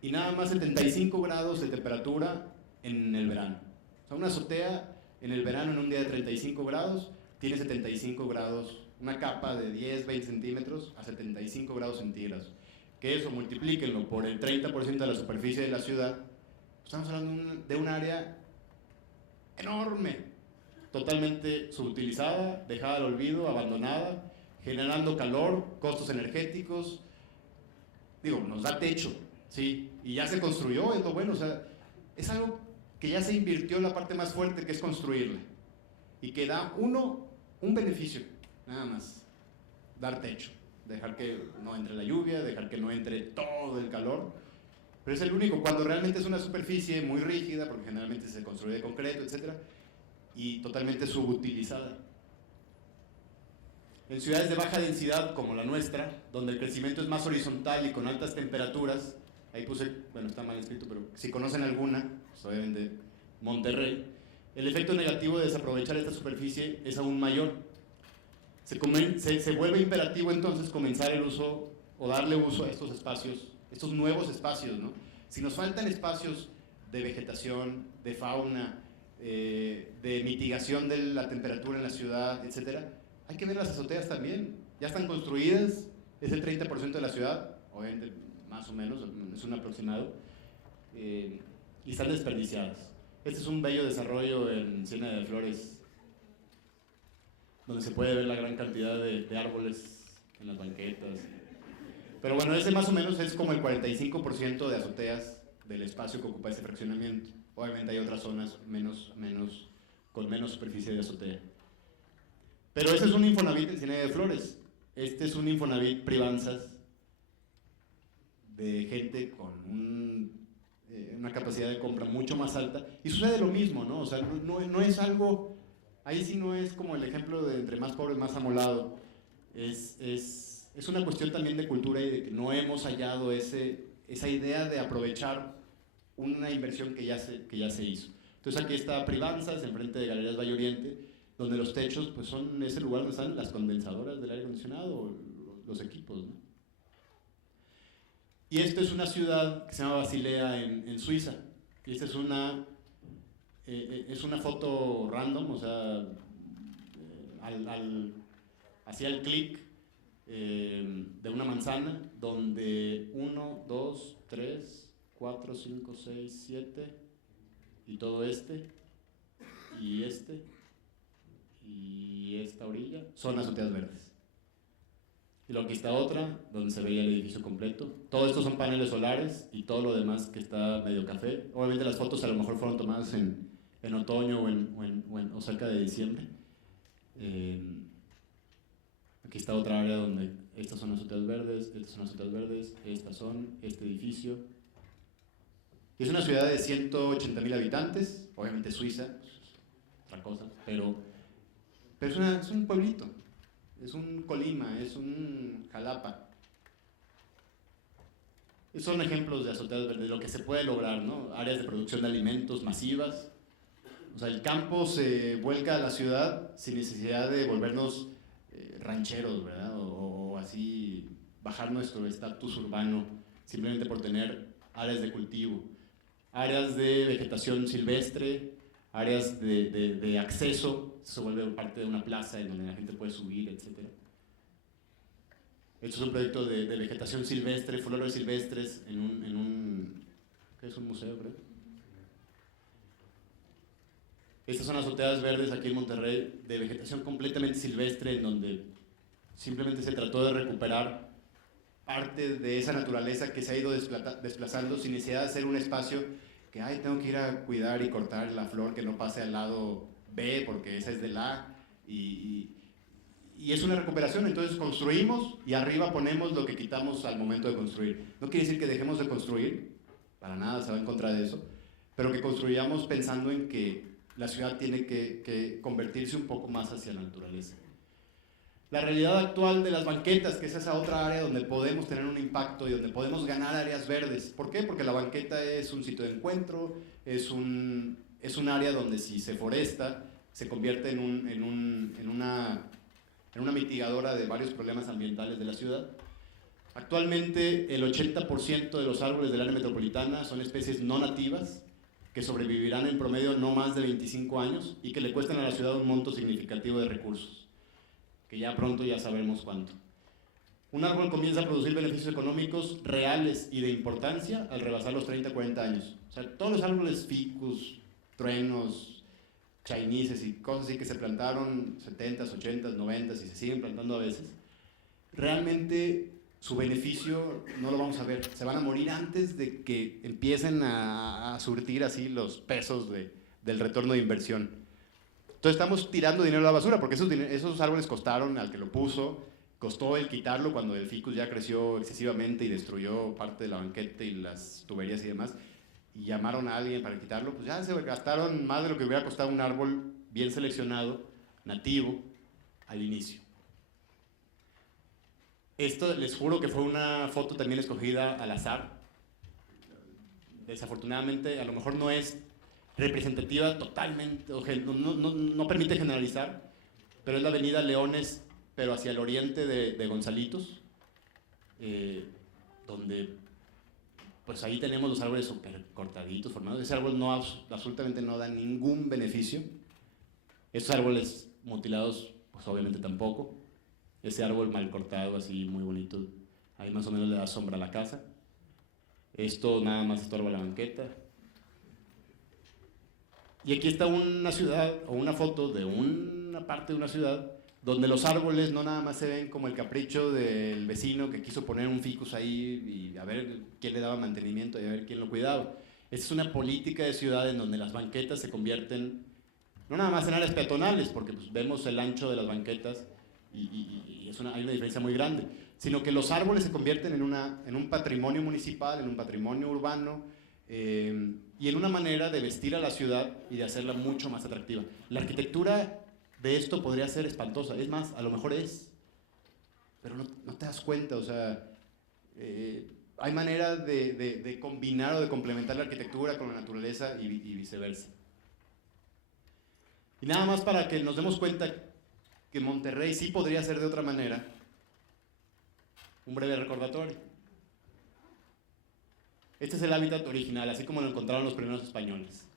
y nada más 75 grados de temperatura en el verano. O sea, una azotea en el verano en un día de 35 grados tiene 75 grados, una capa de 10, 20 centímetros a 75 grados centígrados. Que eso multiplíquenlo por el 30% de la superficie de la ciudad. Estamos hablando de un área enorme, totalmente subutilizada, dejada al olvido, abandonada, generando calor, costos energéticos. Digo, nos da techo, sí, y ya se construyó, es lo bueno. O sea, es algo que ya se invirtió en la parte más fuerte, que es construirla, y que da un beneficio, nada más, dar techo, dejar que no entre la lluvia, dejar que no entre todo el calor. Pero es el único, cuando realmente es una superficie muy rígida, porque generalmente se construye de concreto, etc., y totalmente subutilizada. En ciudades de baja densidad como la nuestra, donde el crecimiento es más horizontal y con altas temperaturas, ahí puse, bueno, está mal escrito, pero si conocen alguna, pues obviamente Monterrey, el efecto negativo de desaprovechar esta superficie es aún mayor. Se vuelve imperativo entonces comenzar el uso o darle uso a estos espacios, estos nuevos espacios, ¿no? Si nos faltan espacios de vegetación, de fauna, de mitigación de la temperatura en la ciudad, etc., hay que ver las azoteas también. Ya están construidas, es el 30% de la ciudad, obviamente más o menos, es un aproximado, y están desperdiciadas. Este es un bello desarrollo en Ciénaga de Flores, donde se puede ver la gran cantidad de árboles en las banquetas. Pero bueno, ese más o menos es como el 45% de azoteas del espacio que ocupa ese fraccionamiento. Obviamente hay otras zonas con menos superficie de azotea. Pero este es un Infonavit en Ciénaga de Flores. Este es un Infonavit Privanzas de gente con una capacidad de compra mucho más alta. Y sucede lo mismo, ¿no? O sea, no es algo... Ahí sí no es como el ejemplo de entre más pobre, más amolado. Es una cuestión también de cultura y de que no hemos hallado esa idea de aprovechar una inversión que ya se hizo. Entonces aquí está Privanzas, enfrente de Galerías Valle Oriente, donde los techos pues son ese lugar donde están las condensadoras del aire acondicionado o los equipos, ¿no? Y esto es una ciudad que se llama Basilea en Suiza. Y esta es una foto random, o sea, hacía el clic de una manzana donde 1, 2, 3, 4, 5, 6, 7 y todo y esta orilla son azoteas verdes. Y luego aquí está otra, donde se veía el edificio completo. Todo esto son paneles solares y todo lo demás que está medio café. Obviamente las fotos a lo mejor fueron tomadas en otoño o cerca de diciembre. Aquí está otra área donde estas son las azoteas verdes, estas son las azoteas verdes, estas son este edificio. Y es una ciudad de 180,000 habitantes, obviamente Suiza, otra cosa, pero es un pueblito, es un Colima, es un Jalapa. Son ejemplos de azoteas verdes, de lo que se puede lograr, ¿no? Áreas de producción de alimentos masivas. O sea, el campo se vuelca a la ciudad sin necesidad de volvernos rancheros, ¿verdad? O así bajar nuestro estatus urbano simplemente por tener áreas de cultivo, áreas de vegetación silvestre, áreas de acceso, se vuelve parte de una plaza en donde la gente puede subir, etc. Esto es un proyecto de vegetación silvestre, flores silvestres en un ¿qué es un museo, creo? Estas son azoteas verdes aquí en Monterrey, de vegetación completamente silvestre, en donde simplemente se trató de recuperar parte de esa naturaleza que se ha ido desplazando sin necesidad de hacer un espacio que, ay, tengo que ir a cuidar y cortar la flor que no pase al lado B porque esa es del A. Y es una recuperación, entonces construimos y arriba ponemos lo que quitamos al momento de construir. No quiere decir que dejemos de construir, para nada se va en contra de eso, pero que construyamos pensando en que la ciudad tiene que convertirse un poco más hacia la naturaleza. La realidad actual de las banquetas, que es esa otra área donde podemos tener un impacto y donde podemos ganar áreas verdes. ¿Por qué? Porque la banqueta es un sitio de encuentro, es un área donde si se foresta, se convierte en una mitigadora de varios problemas ambientales de la ciudad. Actualmente el 80% de los árboles del área metropolitana son especies no nativas, que sobrevivirán en promedio no más de 25 años y que le cuestan a la ciudad un monto significativo de recursos, que ya pronto ya sabremos cuánto. Un árbol comienza a producir beneficios económicos reales y de importancia al rebasar los 30-40 años. O sea, todos los árboles ficus, truenos, chainices y cosas así que se plantaron 70s, 80s, 90s y se siguen plantando a veces, realmente su beneficio no lo vamos a ver. Se van a morir antes de que empiecen a surtir así los pesos del retorno de inversión. Entonces estamos tirando dinero a la basura porque esos árboles costaron al que lo puso, costó el quitarlo cuando el ficus ya creció excesivamente y destruyó parte de la banqueta y las tuberías y demás, y llamaron a alguien para quitarlo, pues ya se gastaron más de lo que hubiera costado un árbol bien seleccionado, nativo, al inicio. Esto les juro que fue una foto también escogida al azar. Desafortunadamente, a lo mejor no es representativa totalmente, no permite generalizar, pero es la avenida Leones, pero hacia el oriente de Gonzalitos, donde pues ahí tenemos los árboles súper cortaditos, formados. Ese árbol absolutamente no da ningún beneficio. Estos árboles mutilados, pues obviamente tampoco. Ese árbol mal cortado, así muy bonito, ahí más o menos le da sombra a la casa. Esto nada más estorba la banqueta. Y aquí está una ciudad, o una foto de una parte de una ciudad, donde los árboles no nada más se ven como el capricho del vecino que quiso poner un ficus ahí y a ver quién le daba mantenimiento y a ver quién lo cuidaba. Esta es una política de ciudad en donde las banquetas se convierten, no nada más en áreas peatonales, porque pues, vemos el ancho de las banquetas y hay una diferencia muy grande, sino que los árboles se convierten en un patrimonio municipal, en un patrimonio urbano, y en una manera de vestir a la ciudad y de hacerla mucho más atractiva. La arquitectura de esto podría ser espantosa, es más, a lo mejor es, pero no te das cuenta, o sea, hay manera de combinar o de complementar la arquitectura con la naturaleza y viceversa. Y nada más para que nos demos cuenta que Monterrey sí podría ser de otra manera, un breve recordatorio. Este es el hábitat original, así como lo encontraron los primeros españoles.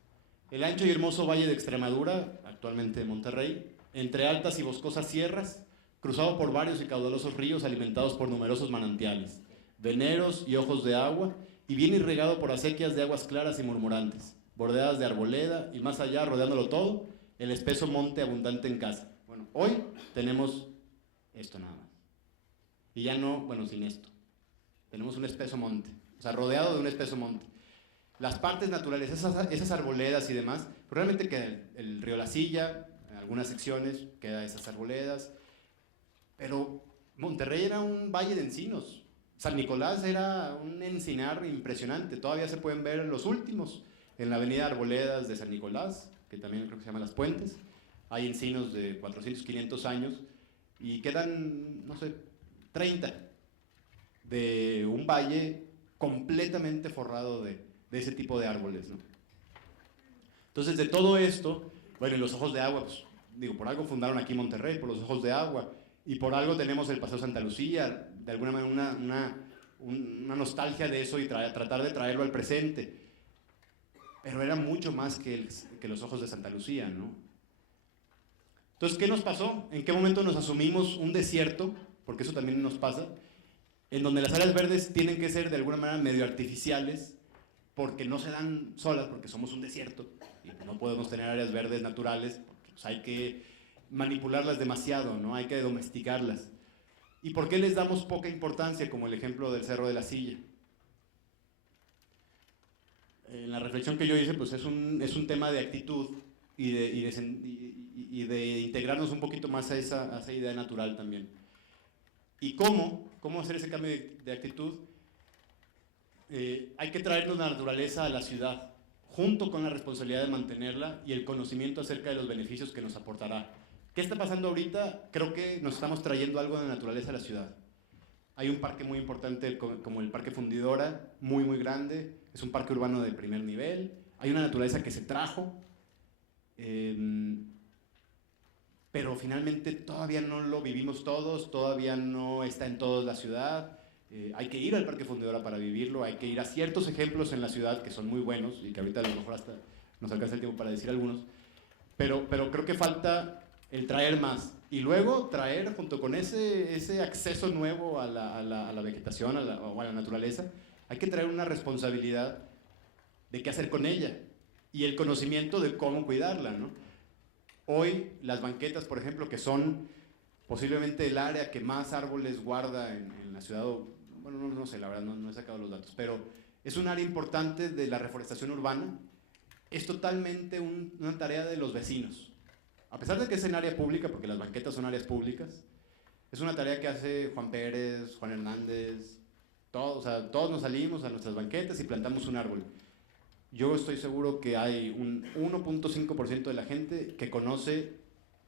El ancho y hermoso valle de Extremadura, actualmente Monterrey, entre altas y boscosas sierras, cruzado por varios y caudalosos ríos alimentados por numerosos manantiales, veneros y ojos de agua, y bien irrigado por acequias de aguas claras y murmurantes, bordeadas de arboleda, y más allá, rodeándolo todo, el espeso monte abundante en caza. Bueno, hoy tenemos esto nada más. y ya no, bueno, sin esto. Tenemos un espeso monte, o sea, rodeado de un espeso monte. Las partes naturales, esas arboledas y demás, pero realmente queda el río La Silla, en algunas secciones queda esas arboledas, pero Monterrey era un valle de encinos. San Nicolás era un encinar impresionante, todavía se pueden ver los últimos en la avenida Arboledas de San Nicolás, que también creo que se llama Las Puentes. Hay encinos de 400, 500 años y quedan, no sé, 30 de un valle completamente forrado de ese tipo de árboles, ¿no? Entonces, de todo esto, bueno, y los ojos de agua, pues, digo, por algo fundaron aquí Monterrey, por los ojos de agua, y por algo tenemos el Paseo Santa Lucía, de alguna manera una nostalgia de eso y tratar de traerlo al presente. Pero era mucho más que los ojos de Santa Lucía, ¿no? Entonces, ¿qué nos pasó? ¿En qué momento nos asumimos un desierto? Porque eso también nos pasa, en donde las áreas verdes tienen que ser de alguna manera medio artificiales, porque no se dan solas, porque somos un desierto, y no podemos tener áreas verdes naturales, porque pues, hay que manipularlas demasiado, ¿no? Hay que domesticarlas. ¿Y por qué les damos poca importancia, como el ejemplo del Cerro de la Silla? En la reflexión que yo hice, pues es un tema de actitud y de integrarnos un poquito más a esa idea natural también. ¿Y cómo hacer ese cambio de actitud? Hay que traernos la naturaleza a la ciudad, junto con la responsabilidad de mantenerla y el conocimiento acerca de los beneficios que nos aportará. ¿Qué está pasando ahorita? Creo que nos estamos trayendo algo de naturaleza a la ciudad. Hay un parque muy importante como el Parque Fundidora, muy muy grande, es un parque urbano de primer nivel, hay una naturaleza que se trajo, pero finalmente todavía no lo vivimos todos, todavía no está en toda la ciudad. Hay que ir al Parque Fundidora para vivirlo, hay que ir a ciertos ejemplos en la ciudad que son muy buenos y que ahorita a lo mejor hasta nos alcanza el tiempo para decir algunos, pero creo que falta el traer más y luego traer junto con ese acceso nuevo a la vegetación o a la naturaleza, hay que traer una responsabilidad de qué hacer con ella y el conocimiento de cómo cuidarla, ¿no? Hoy las banquetas, por ejemplo, que son posiblemente el área que más árboles guarda en la ciudad, bueno, no sé, la verdad no he sacado los datos, pero es un área importante de la reforestación urbana, es totalmente una tarea de los vecinos. A pesar de que es en área pública, porque las banquetas son áreas públicas, es una tarea que hace Juan Pérez, Juan Hernández, todos, o sea, todos nos salimos a nuestras banquetas y plantamos un árbol. Yo estoy seguro que hay un 1.5% de la gente que conoce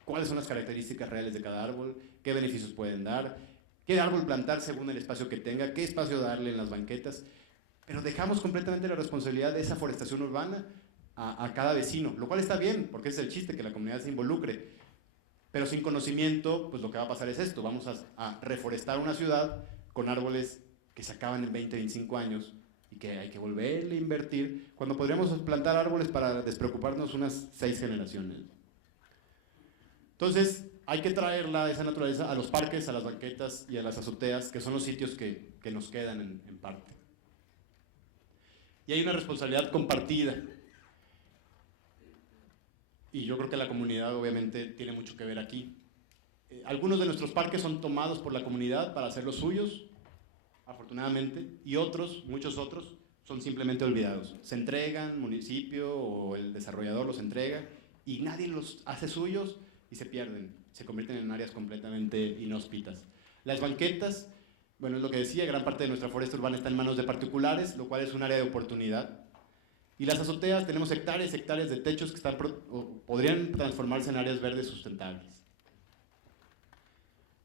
cuáles son las características reales de cada árbol, qué beneficios pueden dar, qué árbol plantar según el espacio que tenga, qué espacio darle en las banquetas, pero dejamos completamente la responsabilidad de esa forestación urbana a cada vecino, lo cual está bien, porque es el chiste, que la comunidad se involucre, pero sin conocimiento, pues lo que va a pasar es esto, vamos a reforestar una ciudad con árboles que se acaban en 20, 25 años, y que hay que volverle a invertir, cuando podríamos plantar árboles para despreocuparnos unas 6 generaciones. Entonces, hay que traerla, esa naturaleza, a los parques, a las banquetas y a las azoteas, que son los sitios que nos quedan en parte. Y hay una responsabilidad compartida. Y yo creo que la comunidad obviamente tiene mucho que ver aquí. Algunos de nuestros parques son tomados por la comunidad para hacer los suyos, afortunadamente, y otros, muchos otros, son simplemente olvidados. Se entregan, municipio o el desarrollador los entrega y nadie los hace suyos y se pierden, se convierten en áreas completamente inhóspitas. Las banquetas, bueno, es lo que decía, gran parte de nuestra foresta urbana está en manos de particulares, lo cual es un área de oportunidad. Y las azoteas, tenemos hectáreas y hectáreas de techos que podrían transformarse en áreas verdes sustentables.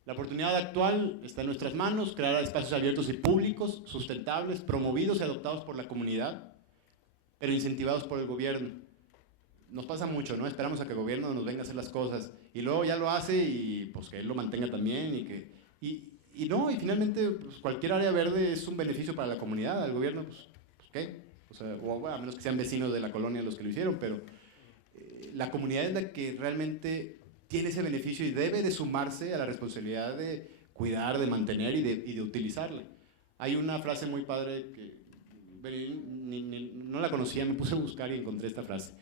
La oportunidad actual está en nuestras manos, crear espacios abiertos y públicos, sustentables, promovidos y adoptados por la comunidad, pero incentivados por el gobierno. Nos pasa mucho, ¿no? Esperamos a que el gobierno nos venga a hacer las cosas y luego ya lo hace y pues que él lo mantenga también y finalmente pues, cualquier área verde es un beneficio para la comunidad, al gobierno, pues ¿qué? O sea, bueno, a menos que sean vecinos de la colonia los que lo hicieron, pero la comunidad es la que realmente tiene ese beneficio y debe de sumarse a la responsabilidad de cuidar, de mantener y de utilizarla. Hay una frase muy padre que no la conocía, me puse a buscar y encontré esta frase,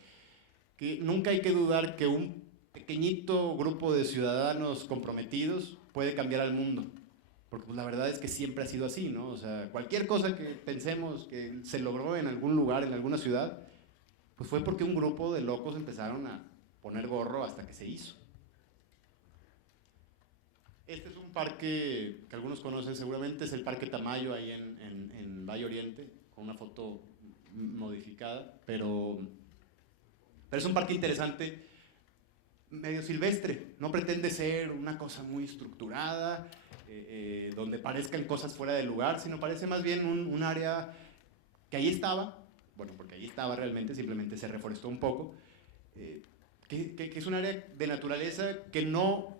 que nunca hay que dudar que un pequeñito grupo de ciudadanos comprometidos puede cambiar al mundo. porque pues, la verdad es que siempre ha sido así, ¿no? O sea, cualquier cosa que pensemos que se logró en algún lugar, en alguna ciudad, pues fue porque un grupo de locos empezaron a poner gorro hasta que se hizo. Este es un parque que algunos conocen seguramente, es el Parque Tamayo ahí en Valle Oriente, con una foto modificada, pero es un parque interesante, medio silvestre, no pretende ser una cosa muy estructurada, donde parezcan cosas fuera de lugar, sino parece más bien un área que ahí estaba, bueno, porque ahí estaba realmente, simplemente se reforestó un poco, que es un área de naturaleza que no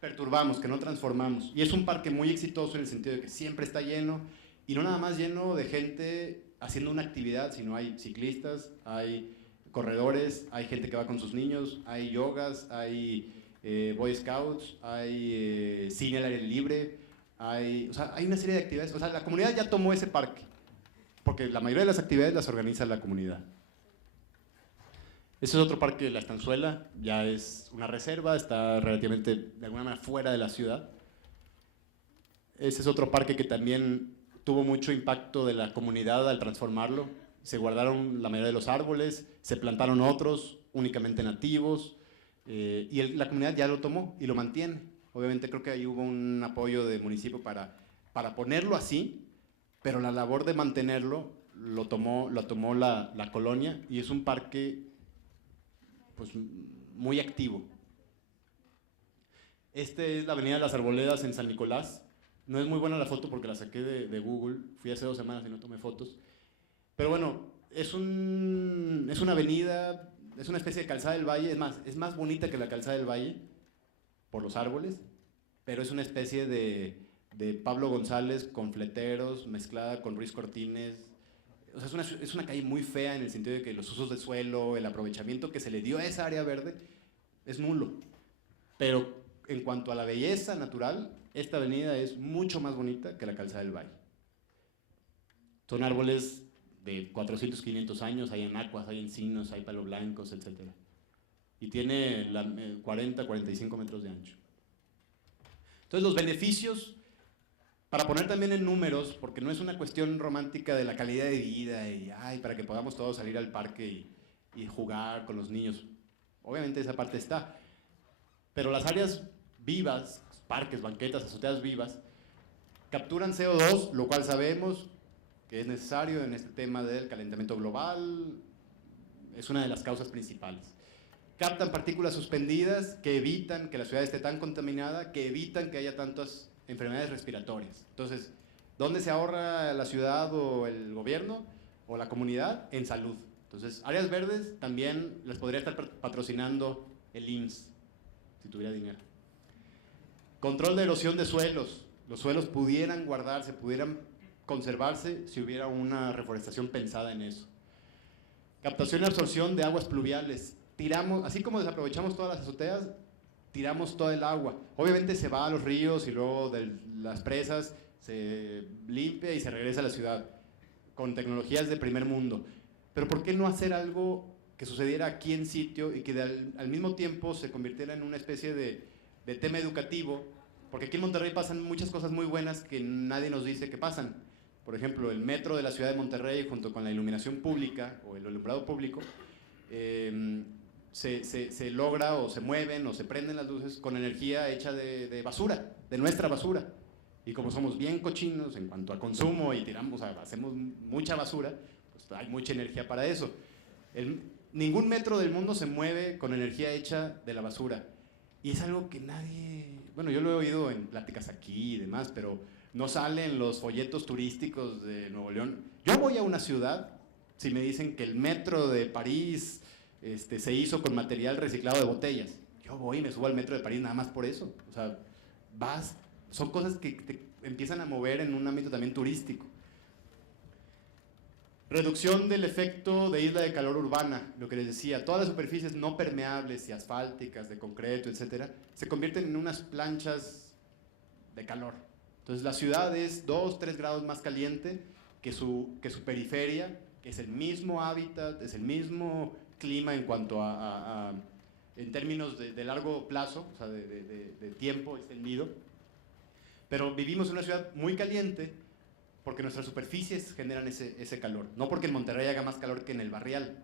perturbamos, que no transformamos. Y es un parque muy exitoso en el sentido de que siempre está lleno, y no nada más lleno de gente haciendo una actividad, sino hay ciclistas, hay corredores, hay gente que va con sus niños, hay yogas, hay Boy Scouts, hay cine al aire libre, hay una serie de actividades. O sea, la comunidad ya tomó ese parque, porque la mayoría de las actividades las organiza la comunidad. Ese es otro parque de La Estanzuela, ya es una reserva, está relativamente, de alguna manera, fuera de la ciudad. Ese es otro parque que también tuvo mucho impacto de la comunidad al transformarlo. Se guardaron la mayoría de los árboles, se plantaron otros, únicamente nativos, y la comunidad ya lo tomó y lo mantiene. Obviamente creo que ahí hubo un apoyo del municipio para ponerlo así, pero la labor de mantenerlo lo tomó la colonia, y es un parque pues, muy activo. Este es la Avenida de las Arboledas en San Nicolás. No es muy buena la foto porque la saqué de Google, fui hace 2 semanas y no tomé fotos. Pero bueno, es una avenida, es una especie de calzada del valle, es más bonita que la calzada del valle por los árboles, pero es una especie de Pablo González con fleteros, mezclada con Ruiz Cortines. O sea, es una calle muy fea en el sentido de que los usos de suelo, el aprovechamiento que se le dio a esa área verde es nulo. Pero en cuanto a la belleza natural, esta avenida es mucho más bonita que la calzada del valle. Son árboles de 400, 500 años, hay enacuas, hay encinos, hay palo blancos, etc. Y tiene 40, 45 metros de ancho. Entonces los beneficios, para poner también en números, porque no es una cuestión romántica de la calidad de vida y para que podamos todos salir al parque y jugar con los niños. Obviamente esa parte está. Pero las áreas vivas, parques, banquetas, azoteas vivas, capturan CO2, lo cual sabemos que es necesario en este tema del calentamiento global, es una de las causas principales. Captan partículas suspendidas que evitan que la ciudad esté tan contaminada, que evitan que haya tantas enfermedades respiratorias. Entonces, ¿dónde se ahorra la ciudad o el gobierno o la comunidad? En salud. Entonces, áreas verdes también las podría estar patrocinando el IMSS, si tuviera dinero. Control de erosión de suelos. Los suelos pudieran guardarse, pudieran conservarse si hubiera una reforestación pensada en eso. Captación y absorción de aguas pluviales. Tiramos, así como desaprovechamos todas las azoteas, tiramos toda el agua. Obviamente se va a los ríos y luego de las presas se limpia y se regresa a la ciudad con tecnologías de primer mundo. Pero ¿por qué no hacer algo que sucediera aquí en sitio y que al mismo tiempo se convirtiera en una especie de tema educativo? Porque aquí en Monterrey pasan muchas cosas muy buenas que nadie nos dice que pasan. Por ejemplo, el metro de la ciudad de Monterrey junto con la iluminación pública o el alumbrado público, se logra o se mueven o se prenden las luces con energía hecha de basura, de nuestra basura. Y como somos bien cochinos en cuanto a consumo y hacemos mucha basura, pues hay mucha energía para eso. Ningún metro del mundo se mueve con energía hecha de la basura. Y es algo que nadie... Bueno, yo lo he oído en pláticas aquí y demás, pero no sale en los folletos turísticos de Nuevo León. Yo voy a una ciudad, si me dicen que el metro de París se hizo con material reciclado de botellas, yo voy y me subo al metro de París nada más por eso. O sea, son cosas que te empiezan a mover en un ámbito también turístico. Reducción del efecto de isla de calor urbana, lo que les decía, todas las superficies no permeables y asfálticas, de concreto, etcétera, se convierten en unas planchas de calor. Entonces la ciudad es 2, 3 grados más caliente que su periferia, que es el mismo hábitat, es el mismo clima en cuanto en términos de largo plazo, o sea, de tiempo extendido, Pero vivimos en una ciudad muy caliente porque nuestras superficies generan ese calor. No porque en Monterrey haga más calor que en el Barrial.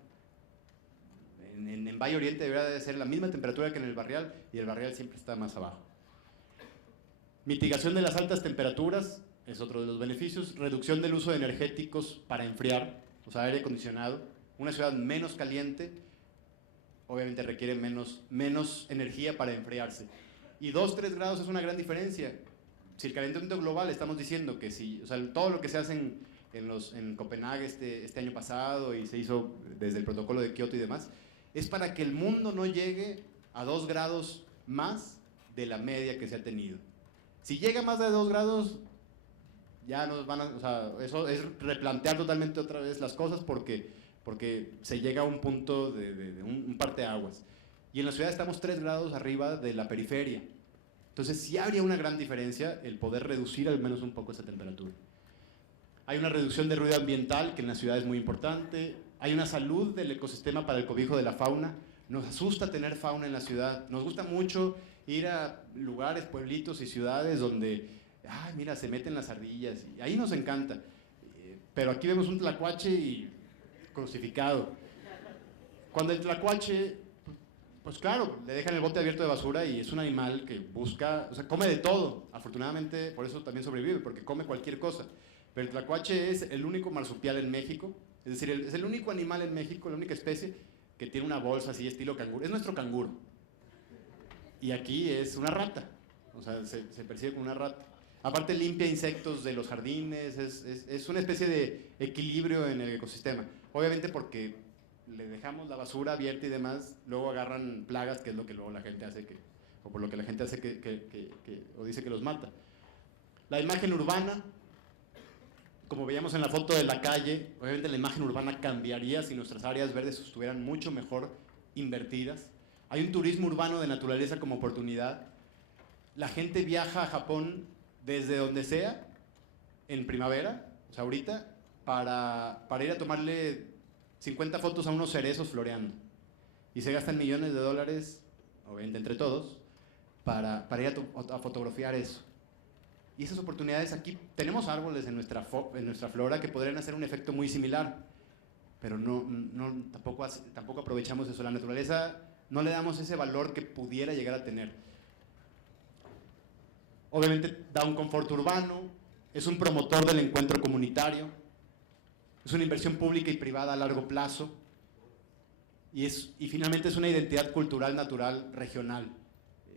En Valle Oriente debería de ser la misma temperatura que en el Barrial, y el Barrial siempre está más abajo. Mitigación de las altas temperaturas es otro de los beneficios. Reducción del uso de energéticos para enfriar, o sea, aire acondicionado. Una ciudad menos caliente obviamente requiere menos energía para enfriarse. Y 2-3 grados es una gran diferencia. Si el calentamiento global, estamos diciendo que si, o sea, todo lo que se hace en Copenhague este año pasado y se hizo desde el protocolo de Kioto y demás, es para que el mundo no llegue a 2 grados más de la media que se ha tenido. Si llega más de 2 grados, ya nos van a, o sea, eso es replantear totalmente otra vez las cosas porque se llega a un punto de un parteaguas. Y en la ciudad estamos 3 grados arriba de la periferia. Entonces sí habría una gran diferencia el poder reducir al menos un poco esa temperatura. Hay una reducción de ruido ambiental, que en la ciudad es muy importante. Hay una salud del ecosistema para el cobijo de la fauna. Nos asusta tener fauna en la ciudad. Nos gusta mucho ir a lugares, pueblitos y ciudades donde, ay, mira, se meten las ardillas. Y ahí nos encanta. Pero aquí vemos un tlacuache y crucificado. Cuando el tlacuache, pues claro, le dejan el bote abierto de basura y es un animal que busca, o sea, come de todo. Afortunadamente, por eso también sobrevive, porque come cualquier cosa. Pero el tlacuache es el único marsupial en México, es decir, es el único animal en México, la única especie que tiene una bolsa así estilo canguro. Es nuestro canguro. Y aquí es una rata, o sea, se percibe como una rata. Aparte limpia insectos de los jardines, es una especie de equilibrio en el ecosistema. Obviamente porque le dejamos la basura abierta y demás, luego agarran plagas, que es lo que luego la gente hace, o por lo que la gente hace o dice que los mata. La imagen urbana, como veíamos en la foto de la calle, obviamente la imagen urbana cambiaría si nuestras áreas verdes estuvieran mucho mejor invertidas. Hay un turismo urbano de naturaleza como oportunidad. La gente viaja a Japón desde donde sea, en primavera, o sea, ahorita, para ir a tomarle 50 fotos a unos cerezos floreando. Y se gastan millones de dólares, obviamente entre todos, para ir a fotografiar eso. Y esas oportunidades aquí, tenemos árboles en nuestra flora que podrían hacer un efecto muy similar, pero tampoco aprovechamos eso. La naturaleza no le damos ese valor que pudiera llegar a tener. Obviamente da un confort urbano, es un promotor del encuentro comunitario, es una inversión pública y privada a largo plazo y finalmente es una identidad cultural natural regional.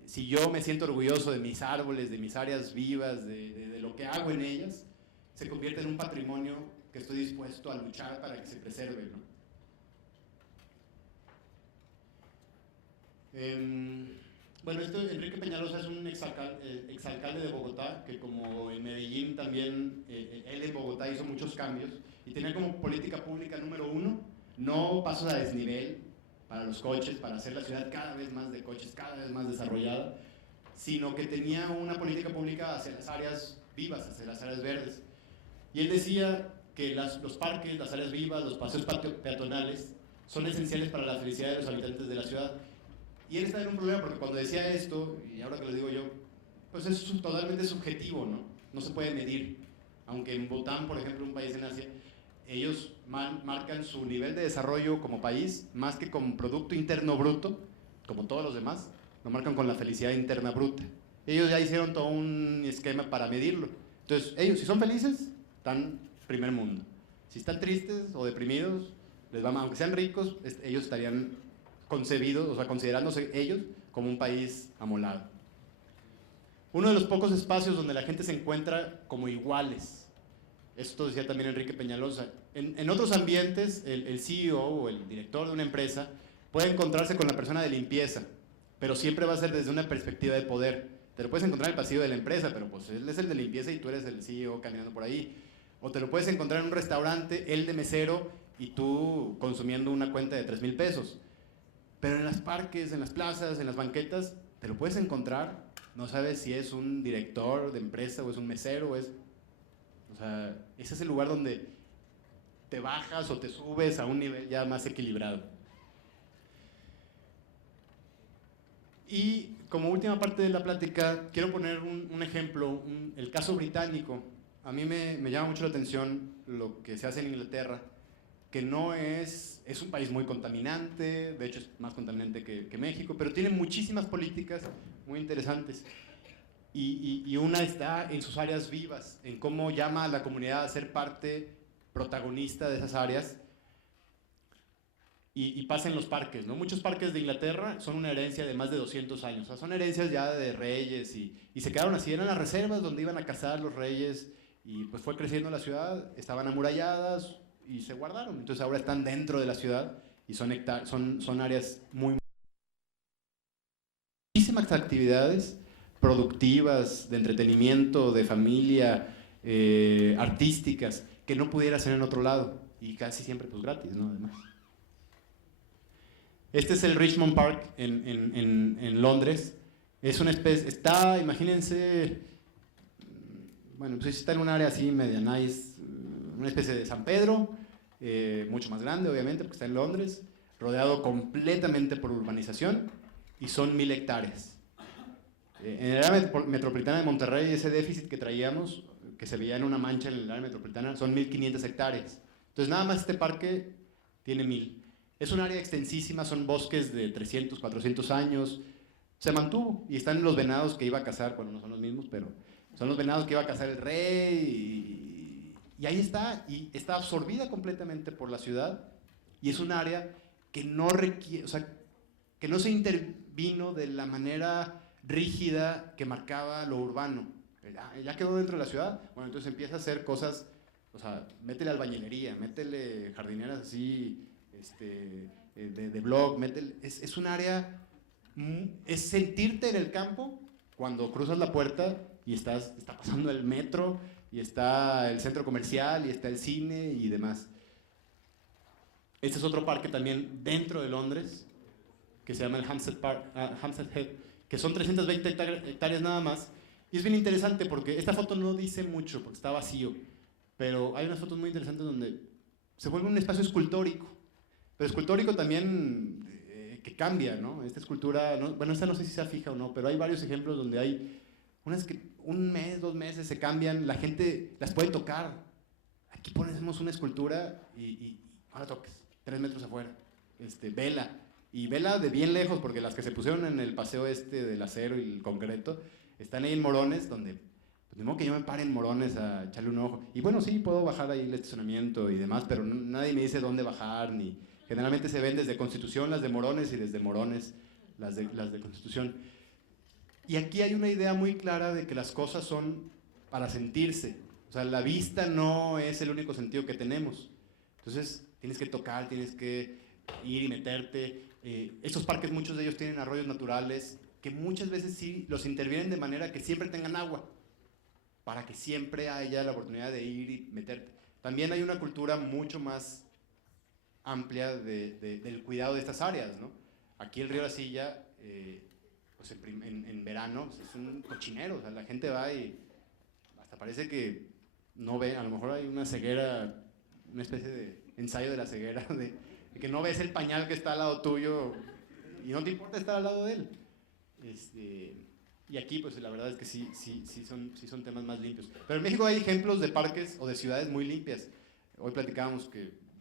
Si yo me siento orgulloso de mis árboles, de mis áreas vivas, de lo que hago en ellas, se convierte en un patrimonio que estoy dispuesto a luchar para que se preserve, ¿no? Bueno, Enrique Peñalosa es un exalcalde de Bogotá, que como en Medellín también, él en Bogotá hizo muchos cambios y tenía como política pública número 1, no pasos a desnivel para los coches, para hacer la ciudad cada vez más de coches, cada vez más desarrollada, sino que tenía una política pública hacia las áreas vivas, hacia las áreas verdes. Y él decía que los parques, las áreas vivas, los paseos peatonales son esenciales para la felicidad de los habitantes de la ciudad. Y él está en un problema porque cuando decía esto, y ahora que lo digo yo, pues es totalmente subjetivo, ¿no? No se puede medir. Aunque en Bután, por ejemplo, un país en Asia, ellos marcan su nivel de desarrollo como país más que con Producto Interno Bruto, como todos los demás, lo marcan con la felicidad interna bruta. Ellos ya hicieron todo un esquema para medirlo. Entonces, ellos, si son felices, están primer mundo. Si están tristes o deprimidos, les va mal. Aunque sean ricos, ellos estarían concebidos, o sea, considerándose ellos como un país amolado. Uno de los pocos espacios donde la gente se encuentra como iguales. Esto decía también Enrique Peñalosa. En otros ambientes, el CEO o el director de una empresa puede encontrarse con la persona de limpieza, pero siempre va a ser desde una perspectiva de poder. Te lo puedes encontrar en el pasillo de la empresa, pero pues él es el de limpieza y tú eres el CEO caminando por ahí. O te lo puedes encontrar en un restaurante, él de mesero y tú consumiendo una cuenta de 3,000 pesos. Pero en los parques, en las plazas, en las banquetas, te lo puedes encontrar. No sabes si es un director de empresa o es un mesero. O sea, ese es el lugar donde te bajas o te subes a un nivel ya más equilibrado. Y como última parte de la plática, quiero poner un ejemplo, el caso británico. A mí me llama mucho la atención lo que se hace en Inglaterra, que no es un país muy contaminante, de hecho es más contaminante que México, pero tiene muchísimas políticas muy interesantes. Y una está en sus áreas vivas, en cómo llama a la comunidad a ser parte protagonista de esas áreas. Y pasa en los parques, ¿no? Muchos parques de Inglaterra son una herencia de más de 200 años, o sea, son herencias ya de reyes y se quedaron así, eran las reservas donde iban a cazar los reyes y pues fue creciendo la ciudad, estaban amuralladas y se guardaron, entonces ahora están dentro de la ciudad y son áreas muchísimas actividades productivas, de entretenimiento, de familia, artísticas, que no pudiera hacer en otro lado y casi siempre pues gratis, ¿no? Además. Este es el Richmond Park en Londres. Es una especie, imagínense, bueno, pues está en un área así media nice, una especie de San Pedro, mucho más grande obviamente porque está en Londres, rodeado completamente por urbanización y son 1000 hectáreas. En el área metropolitana de Monterrey, ese déficit que traíamos, que se veía en una mancha en el área metropolitana, son 1500 hectáreas. Entonces nada más este parque tiene 1000. Es un área extensísima, son bosques de 300, 400 años. Se mantuvo y están los venados que iba a cazar, bueno, no son los mismos, pero son los venados que iba a cazar el rey. Y ahí está, y está absorbida completamente por la ciudad. Y es un área que no requiere, o sea, que no se intervino de la manera rígida que marcaba lo urbano. Ya quedó dentro de la ciudad, bueno, entonces empieza a hacer cosas, o sea, métele albañilería, métele jardineras así, de blog, es un área, es sentirte en el campo cuando cruzas la puerta y está pasando el metro y está el centro comercial y está el cine y demás. Este es otro parque también dentro de Londres que se llama el Hampstead Heath, que son 320 hectáreas nada más, y es bien interesante porque esta foto no dice mucho porque está vacío, pero hay unas fotos muy interesantes donde se vuelve un espacio escultórico. Pero escultórico también que cambia, ¿no? Esta escultura, bueno, esta no sé si sea fija o no, pero hay varios ejemplos donde hay unas que 1 mes, 2 meses se cambian, la gente las puede tocar. Aquí ponemos una escultura y no la toques, 3 metros afuera. Vela, y vela de bien lejos, porque las que se pusieron en el paseo del acero y el concreto, están ahí en Morones, donde pues, de modo que yo me pare en Morones a echarle un ojo. Y bueno, sí, puedo bajar ahí el estacionamiento y demás, pero nadie me dice dónde bajar, ni... Generalmente se ven desde Constitución las de Morones y desde Morones las de Constitución. Y aquí hay una idea muy clara de que las cosas son para sentirse. O sea, la vista no es el único sentido que tenemos. Entonces, tienes que tocar, tienes que ir y meterte. Estos parques, muchos de ellos tienen arroyos naturales que muchas veces sí los intervienen de manera que siempre tengan agua, para que siempre haya la oportunidad de ir y meterte. También hay una cultura mucho más amplia del cuidado de estas áreas, ¿no? Aquí el río La Silla, pues en verano pues es un cochinero, o sea, la gente va y hasta parece que no ve, a lo mejor hay una ceguera, una especie de ensayo de la ceguera, de que no ves el pañal que está al lado tuyo y no te importa estar al lado de él. Y aquí pues la verdad es que sí son temas más limpios. Pero en México hay ejemplos de parques o de ciudades muy limpias. Hoy platicábamos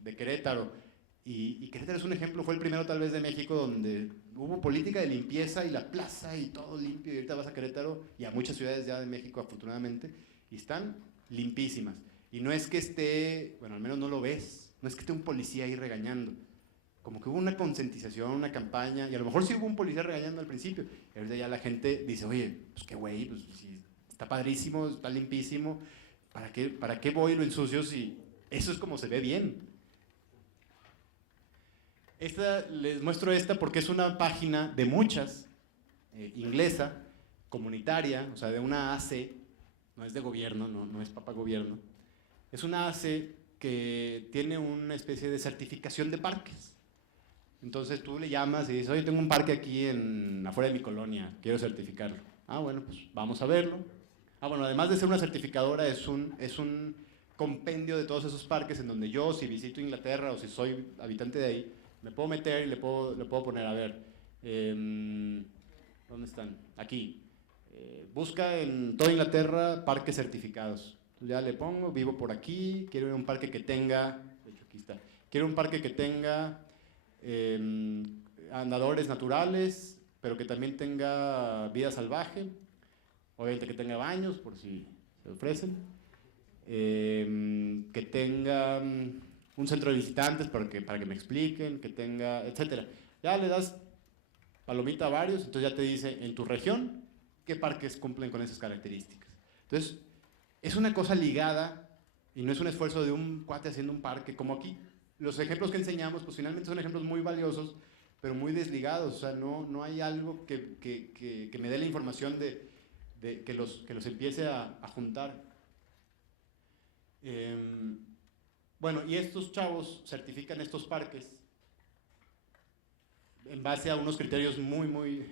de Querétaro, y Querétaro es un ejemplo, fue el primero tal vez de México donde hubo política de limpieza y la plaza y todo limpio, y ahorita vas a Querétaro y a muchas ciudades ya de México afortunadamente, y están limpísimas. Y no es que esté, bueno, al menos no lo ves, no es que esté un policía ahí regañando. Como que hubo una concientización, una campaña, y a lo mejor sí hubo un policía regañando al principio, y ahorita ya la gente dice, oye, pues qué güey, pues si está padrísimo, está limpísimo, ¿para qué voy y lo ensucio si eso es como se ve bien? Les muestro esta porque es una página de muchas, inglesa, comunitaria, o sea, de una AC, no es de gobierno, no es papá gobierno, es una AC que tiene una especie de certificación de parques. Entonces tú le llamas y dices, oye, tengo un parque aquí afuera de mi colonia, quiero certificarlo. Ah, bueno, pues vamos a verlo. Ah, bueno, además de ser una certificadora, es un compendio de todos esos parques en donde yo, si visito Inglaterra o si soy habitante de ahí, me puedo meter y le puedo poner, a ver, ¿dónde está? están? Aquí. Busca en toda Inglaterra parques certificados. Ya le pongo, vivo por aquí, quiero un parque que tenga, de hecho aquí está, quiero un parque que tenga andadores naturales, pero que también tenga vida salvaje, obviamente que tenga baños, por si se ofrecen, que tenga un centro de visitantes para que me expliquen, que tenga, etcétera. Ya le das palomita a varios, entonces ya te dice en tu región qué parques cumplen con esas características. Entonces, es una cosa ligada y no es un esfuerzo de un cuate haciendo un parque como aquí. Los ejemplos que enseñamos, pues finalmente son ejemplos muy valiosos, pero muy desligados. O sea, no hay algo que me dé la información que los empiece a juntar. Bueno, y estos chavos certifican estos parques en base a unos criterios muy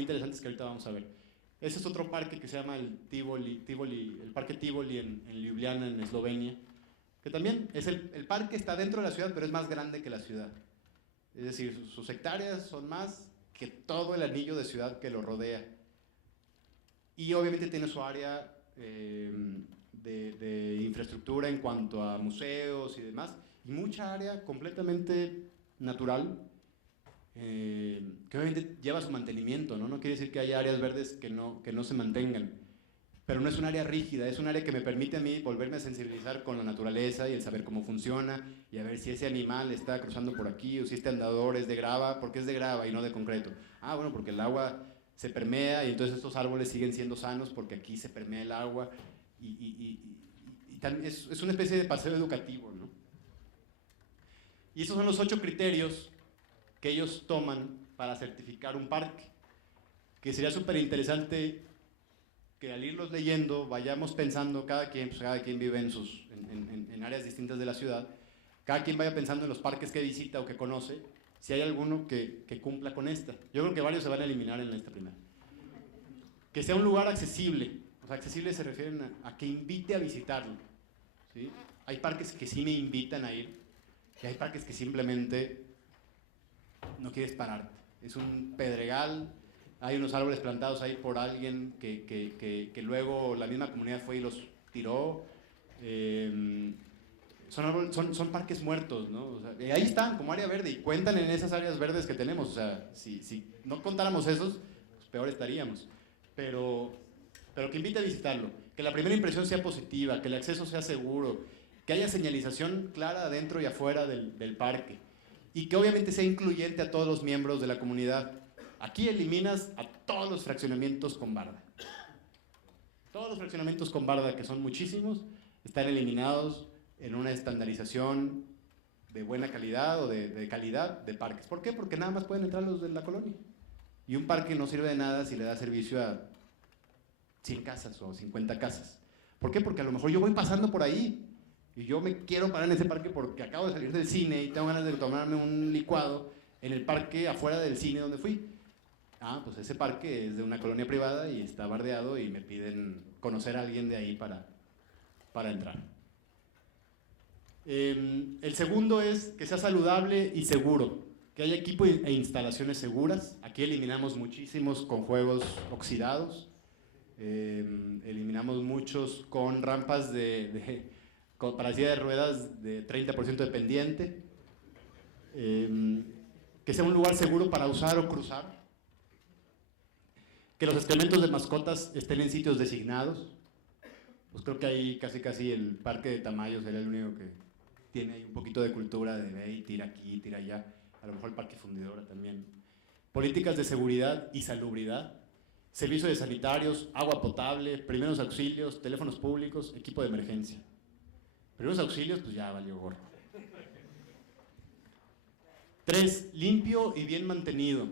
interesantes que ahorita vamos a ver. Ese es otro parque que se llama el el Parque Tivoli en Ljubljana, en Eslovenia, que también es el parque está dentro de la ciudad, pero es más grande que la ciudad. Es decir, sus hectáreas son más que todo el anillo de ciudad que lo rodea. Y obviamente tiene su área de infraestructura en cuanto a museos y demás, y mucha área completamente natural, que obviamente lleva su mantenimiento, ¿no? No quiere decir que haya áreas verdes que no se mantengan, pero no es un área rígida, es un área que me permite a mí volverme a sensibilizar con la naturaleza y el saber cómo funciona, y a ver si ese animal está cruzando por aquí, o si este andador es de grava, porque es de grava y no de concreto. Ah, bueno, porque el agua se permea y entonces estos árboles siguen siendo sanos porque aquí se permea el agua, y es una especie de paseo educativo, ¿no? Y esos son los 8 criterios que ellos toman para certificar un parque, que sería súper interesante que al irlos leyendo vayamos pensando, cada quien vive en áreas distintas de la ciudad, cada quien vaya pensando en los parques que visita o que conoce, si hay alguno que cumpla con esta. Yo creo que varios se van a eliminar en esta primera. Que sea un lugar accesible, o sea, accesible se refieren a que invite a visitarlo, ¿sí? Hay parques que sí me invitan a ir, y hay parques que simplemente no quieres pararte. Es un pedregal, hay unos árboles plantados ahí por alguien que luego la misma comunidad fue y los tiró. Son parques muertos, ¿no? O sea, ahí están como área verde y cuentan en esas áreas verdes que tenemos. O sea, si no contáramos esos, pues peor estaríamos. Pero que invite a visitarlo, que la primera impresión sea positiva, que el acceso sea seguro, que haya señalización clara adentro y afuera del parque, y que obviamente sea incluyente a todos los miembros de la comunidad. Aquí eliminas a todos los fraccionamientos con barda. Todos los fraccionamientos con barda, que son muchísimos, están eliminados en una estandarización de buena calidad o de calidad de parques. ¿Por qué? Porque nada más pueden entrar los de la colonia. Y un parque no sirve de nada si le da servicio a 100 casas o 50 casas. ¿Por qué? Porque a lo mejor yo voy pasando por ahí y yo me quiero parar en ese parque porque acabo de salir del cine y tengo ganas de tomarme un licuado en el parque afuera del cine donde fui. Ah, pues ese parque es de una colonia privada y está bardeado y me piden conocer a alguien de ahí para entrar. El segundo es que sea saludable y seguro, que haya equipo e instalaciones seguras. Aquí eliminamos muchísimos con juegos oxidados, eliminamos muchos con rampas para silla de ruedas de 30% de pendiente, que sea un lugar seguro para usar o cruzar, que los excrementos de mascotas estén en sitios designados. Pues creo que ahí casi el parque de Tamayo sería el único que tiene ahí un poquito de cultura de ve y tira aquí, tira allá. A lo mejor el parque Fundidora también. Políticas de seguridad y salubridad, servicios de sanitarios, agua potable, primeros auxilios, teléfonos públicos, equipo de emergencia. Primeros auxilios, pues ya valió gorro. 3. Limpio y bien mantenido.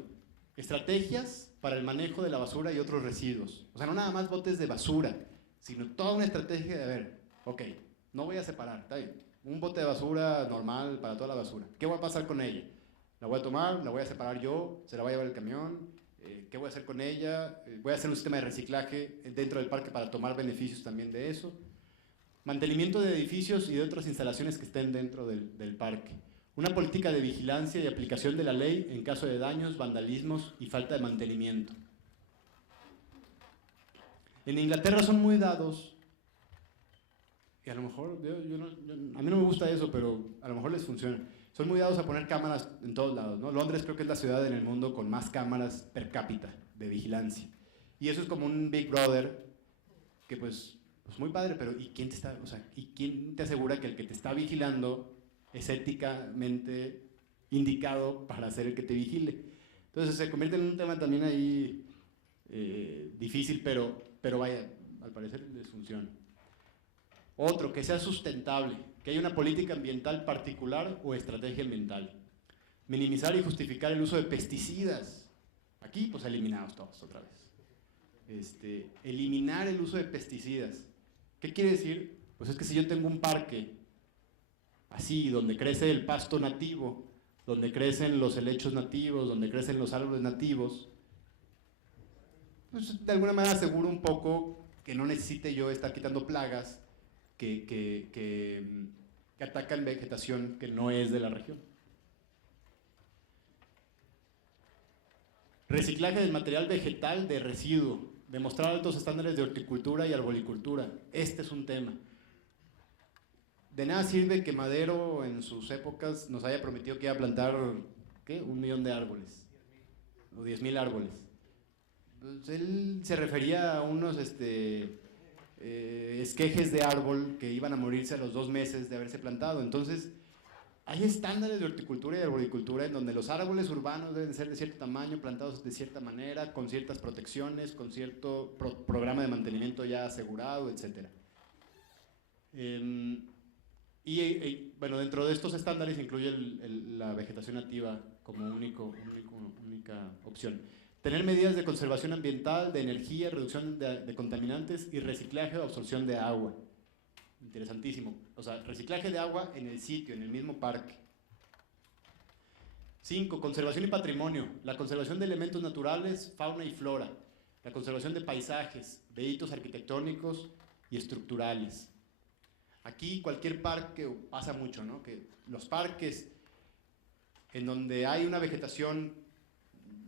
Estrategias para el manejo de la basura y otros residuos. O sea, no nada más botes de basura, sino toda una estrategia de, a ver, ok, no voy a separar, está bien, un bote de basura normal para toda la basura. ¿Qué va a pasar con ella? La voy a tomar, la voy a separar yo, se la va a llevar el camión, ¿qué voy a hacer con ella? Voy a hacer un sistema de reciclaje dentro del parque para tomar beneficios también de eso. Mantenimiento de edificios y de otras instalaciones que estén dentro del parque. Una política de vigilancia y aplicación de la ley en caso de daños, vandalismos y falta de mantenimiento. En Inglaterra son muy dados, y a lo mejor, a mí no me gusta eso, pero a lo mejor les funciona. Son muy dados a poner cámaras en todos lados, ¿no? Londres creo que es la ciudad en el mundo con más cámaras per cápita de vigilancia. Y eso es como un Big Brother que pues muy padre, pero ¿y quién te asegura que el que te está vigilando es éticamente indicado para ser el que te vigile? Entonces se convierte en un tema también ahí difícil, pero vaya, al parecer les funciona. Otro, que sea sustentable, que haya una política ambiental particular o estrategia ambiental. Minimizar y justificar el uso de pesticidas. Aquí, pues eliminados todos otra vez. Eliminar el uso de pesticidas. ¿Qué quiere decir? Pues es que si yo tengo un parque así, donde crece el pasto nativo, donde crecen los helechos nativos, donde crecen los árboles nativos, pues de alguna manera aseguro un poco que no necesite yo estar quitando plagas que atacan vegetación que no es de la región. Reciclaje del material vegetal de residuo, demostrar altos estándares de horticultura y arbolicultura. Este es un tema. De nada sirve que Madero en sus épocas nos haya prometido que iba a plantar, ¿qué? 1 millón de árboles, o 10,000 árboles. Pues él se refería a unos esquejes de árbol que iban a morirse a los 2 meses de haberse plantado. Entonces, hay estándares de horticultura y arboricultura en donde los árboles urbanos deben ser de cierto tamaño, plantados de cierta manera, con ciertas protecciones, con cierto programa de mantenimiento ya asegurado, etc. Bueno, dentro de estos estándares incluye la vegetación nativa como única opción. Tener medidas de conservación ambiental, de energía, reducción de contaminantes y reciclaje o absorción de agua. Interesantísimo. O sea, reciclaje de agua en el sitio, en el mismo parque. 5. Conservación y patrimonio. La conservación de elementos naturales, fauna y flora. La conservación de paisajes, de hitos arquitectónicos y estructurales. Aquí cualquier parque, pasa mucho, ¿no? Que los parques en donde hay una vegetación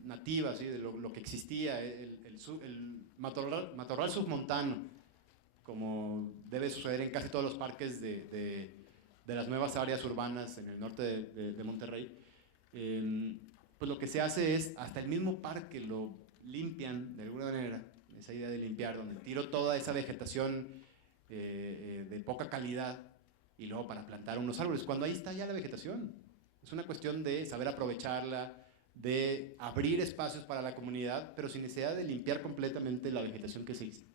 nativa, ¿sí? De lo que existía, el matorral submontano, como debe suceder en casi todos los parques de las nuevas áreas urbanas en el norte de Monterrey, pues lo que se hace es, hasta el mismo parque lo limpian de alguna manera, esa idea de limpiar, donde tiro toda esa vegetación de poca calidad y luego para plantar unos árboles, cuando ahí está ya la vegetación. Es una cuestión de saber aprovecharla, de abrir espacios para la comunidad, pero sin necesidad de limpiar completamente la vegetación que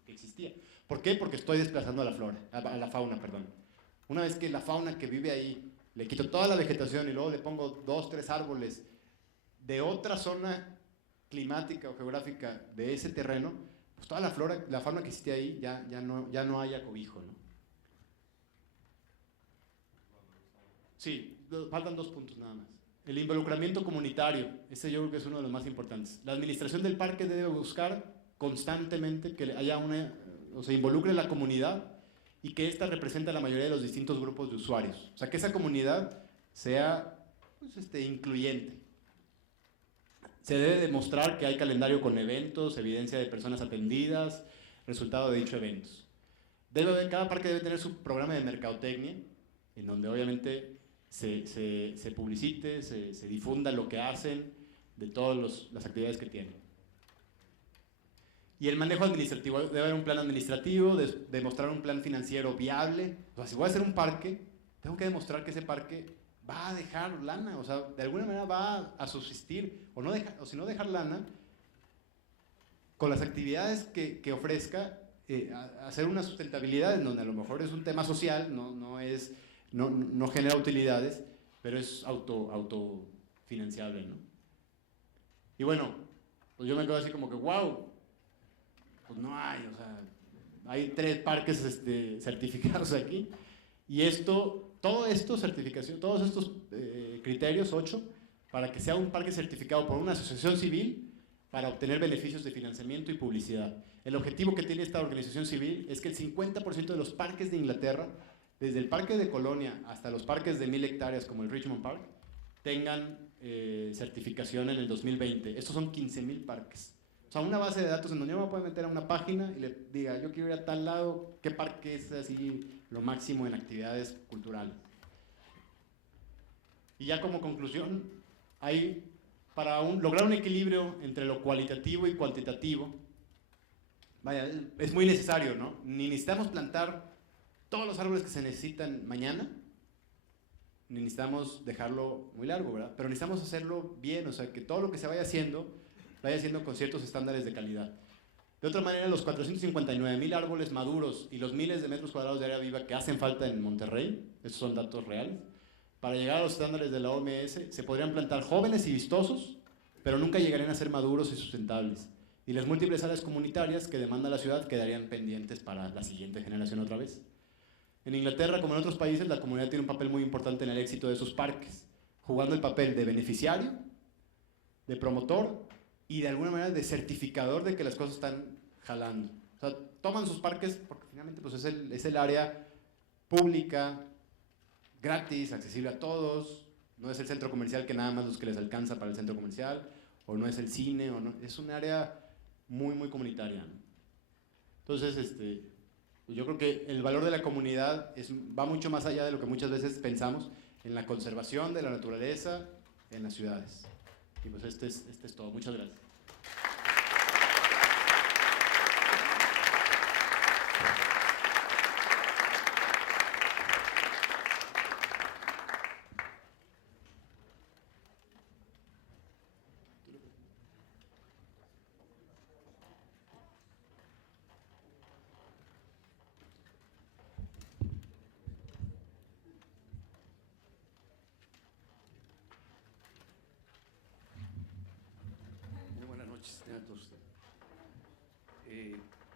existía. ¿Por qué? Porque estoy desplazando a la fauna, perdón. Una vez que la fauna que vive ahí, le quito toda la vegetación y luego le pongo 2, 3 árboles de otra zona climática o geográfica de ese terreno, pues toda la fauna que existía ahí ya no haya cobijo, ¿no? Sí, faltan 2 puntos nada más. El involucramiento comunitario, ese yo creo que es uno de los más importantes. La administración del parque debe buscar constantemente que haya involucre la comunidad y que ésta represente a la mayoría de los distintos grupos de usuarios. O sea, que esa comunidad sea incluyente. Se debe demostrar que hay calendario con eventos, evidencia de personas atendidas, resultado de dichos eventos. Cada parque debe tener su programa de mercadotecnia, en donde obviamente se publicite, se difunda lo que hacen, de todas las actividades que tienen. Y el manejo administrativo, debe haber un plan administrativo, demostrar un plan financiero viable. O sea, si voy a hacer un parque, tengo que demostrar que ese parque va a dejar lana, o sea, de alguna manera va a subsistir, o si no dejar lana, con las actividades que ofrezca, hacer una sustentabilidad en donde a lo mejor es un tema social, no genera utilidades, pero es autofinanciable, ¿no? Y bueno, pues yo me quedo así como que, wow, pues no hay, o sea, hay 3 parques certificados aquí, y todos estos criterios, 8, para que sea un parque certificado por una asociación civil para obtener beneficios de financiamiento y publicidad. El objetivo que tiene esta organización civil es que el 50% de los parques de Inglaterra, desde el parque de Colonia hasta los parques de 1000 hectáreas como el Richmond Park, tengan certificación en el 2020. Estos son 15,000 parques. O sea, una base de datos en donde yo me puedo meter a una página y le diga, yo quiero ir a tal lado, qué parque es así lo máximo en actividades culturales. Y ya como conclusión, para lograr un equilibrio entre lo cualitativo y cuantitativo, vaya, es muy necesario, ¿no? Ni necesitamos plantar todos los árboles que se necesitan mañana, ni necesitamos dejarlo muy largo, ¿verdad? Pero necesitamos hacerlo bien, o sea, que todo lo que se vaya haciendo con ciertos estándares de calidad. De otra manera, los 459,000 árboles maduros y los miles de metros cuadrados de área viva que hacen falta en Monterrey, esos son datos reales, para llegar a los estándares de la OMS, se podrían plantar jóvenes y vistosos, pero nunca llegarían a ser maduros y sustentables. Y las múltiples áreas comunitarias que demanda la ciudad quedarían pendientes para la siguiente generación otra vez. En Inglaterra, como en otros países, la comunidad tiene un papel muy importante en el éxito de sus parques, jugando el papel de beneficiario, de promotor y de alguna manera de certificador de que las cosas están jalando. O sea, toman sus parques porque finalmente pues, es el área pública, gratis, accesible a todos, no es el centro comercial que nada más los que les alcanza para el centro comercial, o no es el cine, o no, es un área muy, muy comunitaria, ¿no? Entonces, yo creo que el valor de la comunidad va mucho más allá de lo que muchas veces pensamos en la conservación de la naturaleza en las ciudades. Y pues este es todo. Muchas gracias.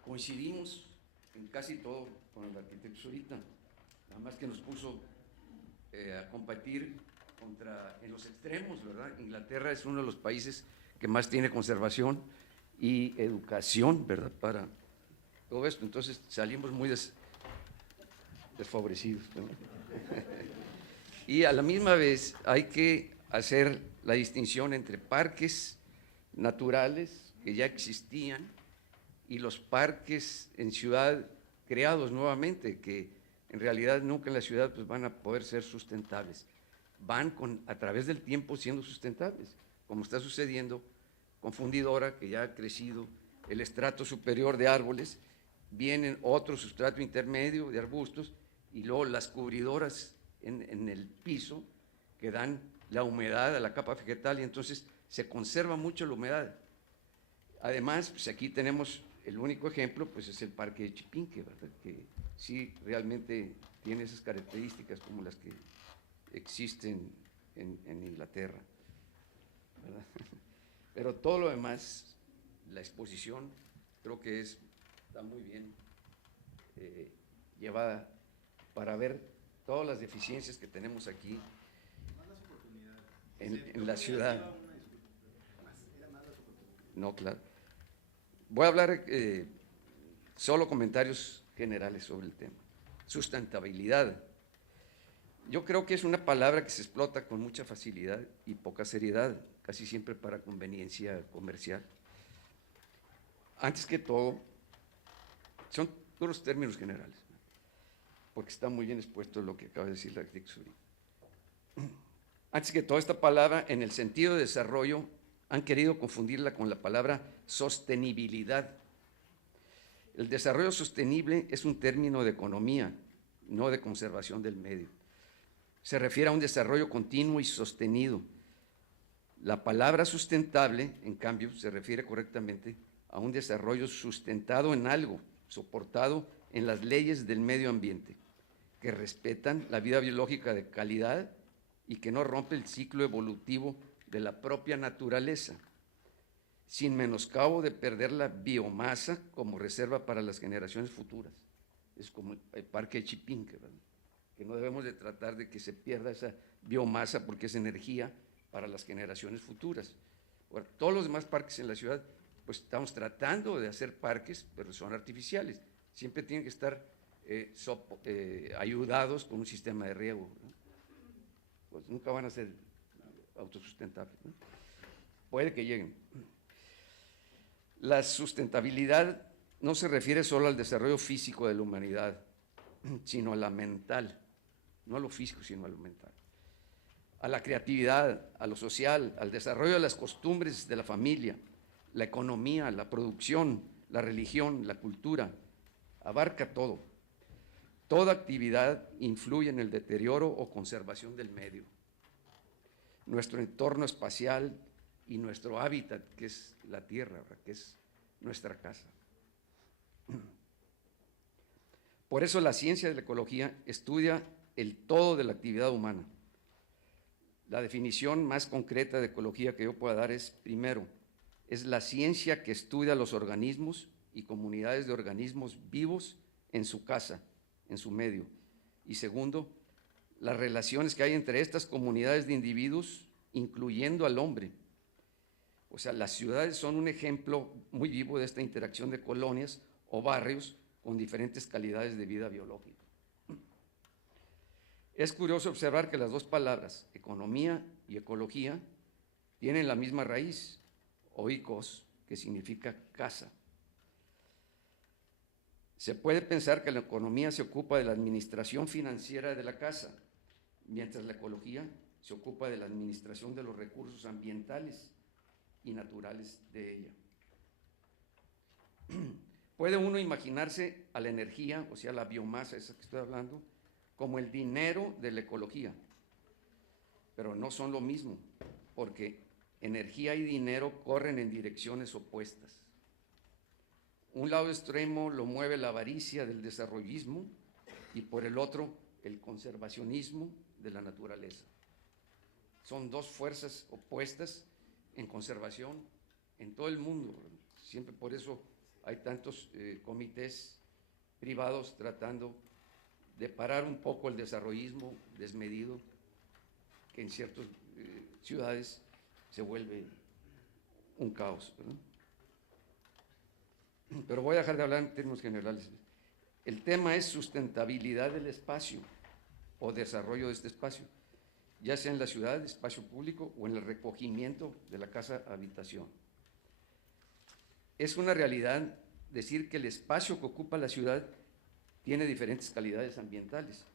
Coincidimos en casi todo con el arquitecto Zurita, nada más que nos puso a competir en los extremos, ¿verdad? Inglaterra es uno de los países que más tiene conservación y educación, ¿verdad? Para todo esto, entonces salimos muy desfavorecidos, ¿verdad? Y a la misma vez hay que hacer la distinción entre parques naturales que ya existían y los parques en ciudad creados nuevamente, que en realidad nunca en la ciudad pues, van a poder ser sustentables. Van a través del tiempo siendo sustentables, como está sucediendo con Fundidora, que ya ha crecido el estrato superior de árboles, vienen otro sustrato intermedio de arbustos y luego las cubridoras en el piso que dan la humedad a la capa vegetal y entonces se conserva mucho la humedad. Además, pues aquí tenemos el único ejemplo, pues es el Parque de Chipinque, ¿verdad? Que sí realmente tiene esas características como las que existen en Inglaterra, ¿verdad? Pero todo lo demás, la exposición, creo que está muy bien llevada para ver todas las deficiencias que tenemos aquí en la ciudad. No, claro. Voy a hablar solo comentarios generales sobre el tema. Sustentabilidad. Yo creo que es una palabra que se explota con mucha facilidad y poca seriedad, casi siempre para conveniencia comercial. Antes que todo, son puros términos generales, porque está muy bien expuesto lo que acaba de decir el arquitecto Zurita. Antes que todo, esta palabra, en el sentido de desarrollo, han querido confundirla con la palabra sostenibilidad. El desarrollo sostenible es un término de economía, no de conservación del medio. Se refiere a un desarrollo continuo y sostenido. La palabra sustentable, en cambio, se refiere correctamente a un desarrollo sustentado en algo, soportado en las leyes del medio ambiente, que respetan la vida biológica de calidad y que no rompe el ciclo evolutivo de la propia naturaleza, sin menoscabo de perder la biomasa como reserva para las generaciones futuras. Es como el Parque de Chipinque, ¿verdad? Que no debemos de tratar de que se pierda esa biomasa porque es energía para las generaciones futuras. Bueno, todos los demás parques en la ciudad, pues estamos tratando de hacer parques, pero son artificiales. Siempre tienen que estar ayudados con un sistema de riego, ¿no? Pues nunca van a ser autosustentables, ¿no? Puede que lleguen. La sustentabilidad no se refiere solo al desarrollo físico de la humanidad, sino a la mental, no a lo físico, sino a lo mental, a la creatividad, a lo social, al desarrollo de las costumbres de la familia, la economía, la producción, la religión, la cultura, abarca todo. Toda actividad influye en el deterioro o conservación del medio, nuestro entorno espacial y nuestro hábitat, que es la tierra, que es nuestra casa. Por eso la ciencia de la ecología estudia el todo de la actividad humana. La definición más concreta de ecología que yo pueda dar es, primero, es la ciencia que estudia los organismos y comunidades de organismos vivos en su casa, en su medio. Y segundo, las relaciones que hay entre estas comunidades de individuos, incluyendo al hombre. O sea, las ciudades son un ejemplo muy vivo de esta interacción de colonias o barrios con diferentes calidades de vida biológica. Es curioso observar que las dos palabras, economía y ecología, tienen la misma raíz, oikos, que significa casa. Se puede pensar que la economía se ocupa de la administración financiera de la casa, mientras la ecología se ocupa de la administración de los recursos ambientales y naturales de ella. Puede uno imaginarse a la energía, o sea, la biomasa, esa que estoy hablando, como el dinero de la ecología, pero no son lo mismo, porque energía y dinero corren en direcciones opuestas. Un lado extremo lo mueve la avaricia del desarrollismo y por el otro el conservacionismo de la naturaleza. Son dos fuerzas opuestas en conservación en todo el mundo. Siempre por eso hay tantos comités privados tratando de parar un poco el desarrollismo desmedido que en ciertas ciudades se vuelve un caos, ¿verdad? Pero voy a dejar de hablar en términos generales. El tema es sustentabilidad del espacio o desarrollo de este espacio, ya sea en la ciudad, espacio público, o en el recogimiento de la casa habitación. Es una realidad decir que el espacio que ocupa la ciudad tiene diferentes calidades ambientales.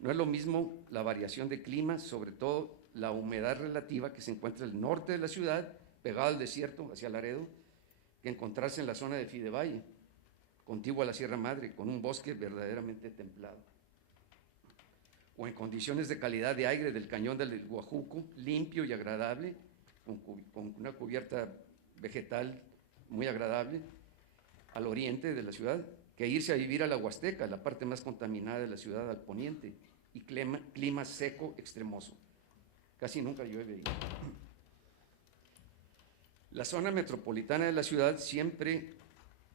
No es lo mismo la variación de clima, sobre todo la humedad relativa que se encuentra al norte de la ciudad, pegado al desierto, hacia Laredo, que encontrarse en la zona de Fidevalle, contigua a la Sierra Madre, con un bosque verdaderamente templado. O en condiciones de calidad de aire del cañón del Guajuco, limpio y agradable, con una cubierta vegetal muy agradable, al oriente de la ciudad, que irse a vivir a la Huasteca, la parte más contaminada de la ciudad al poniente, y clima seco extremoso. Casi nunca llueve ahí. La zona metropolitana de la ciudad siempre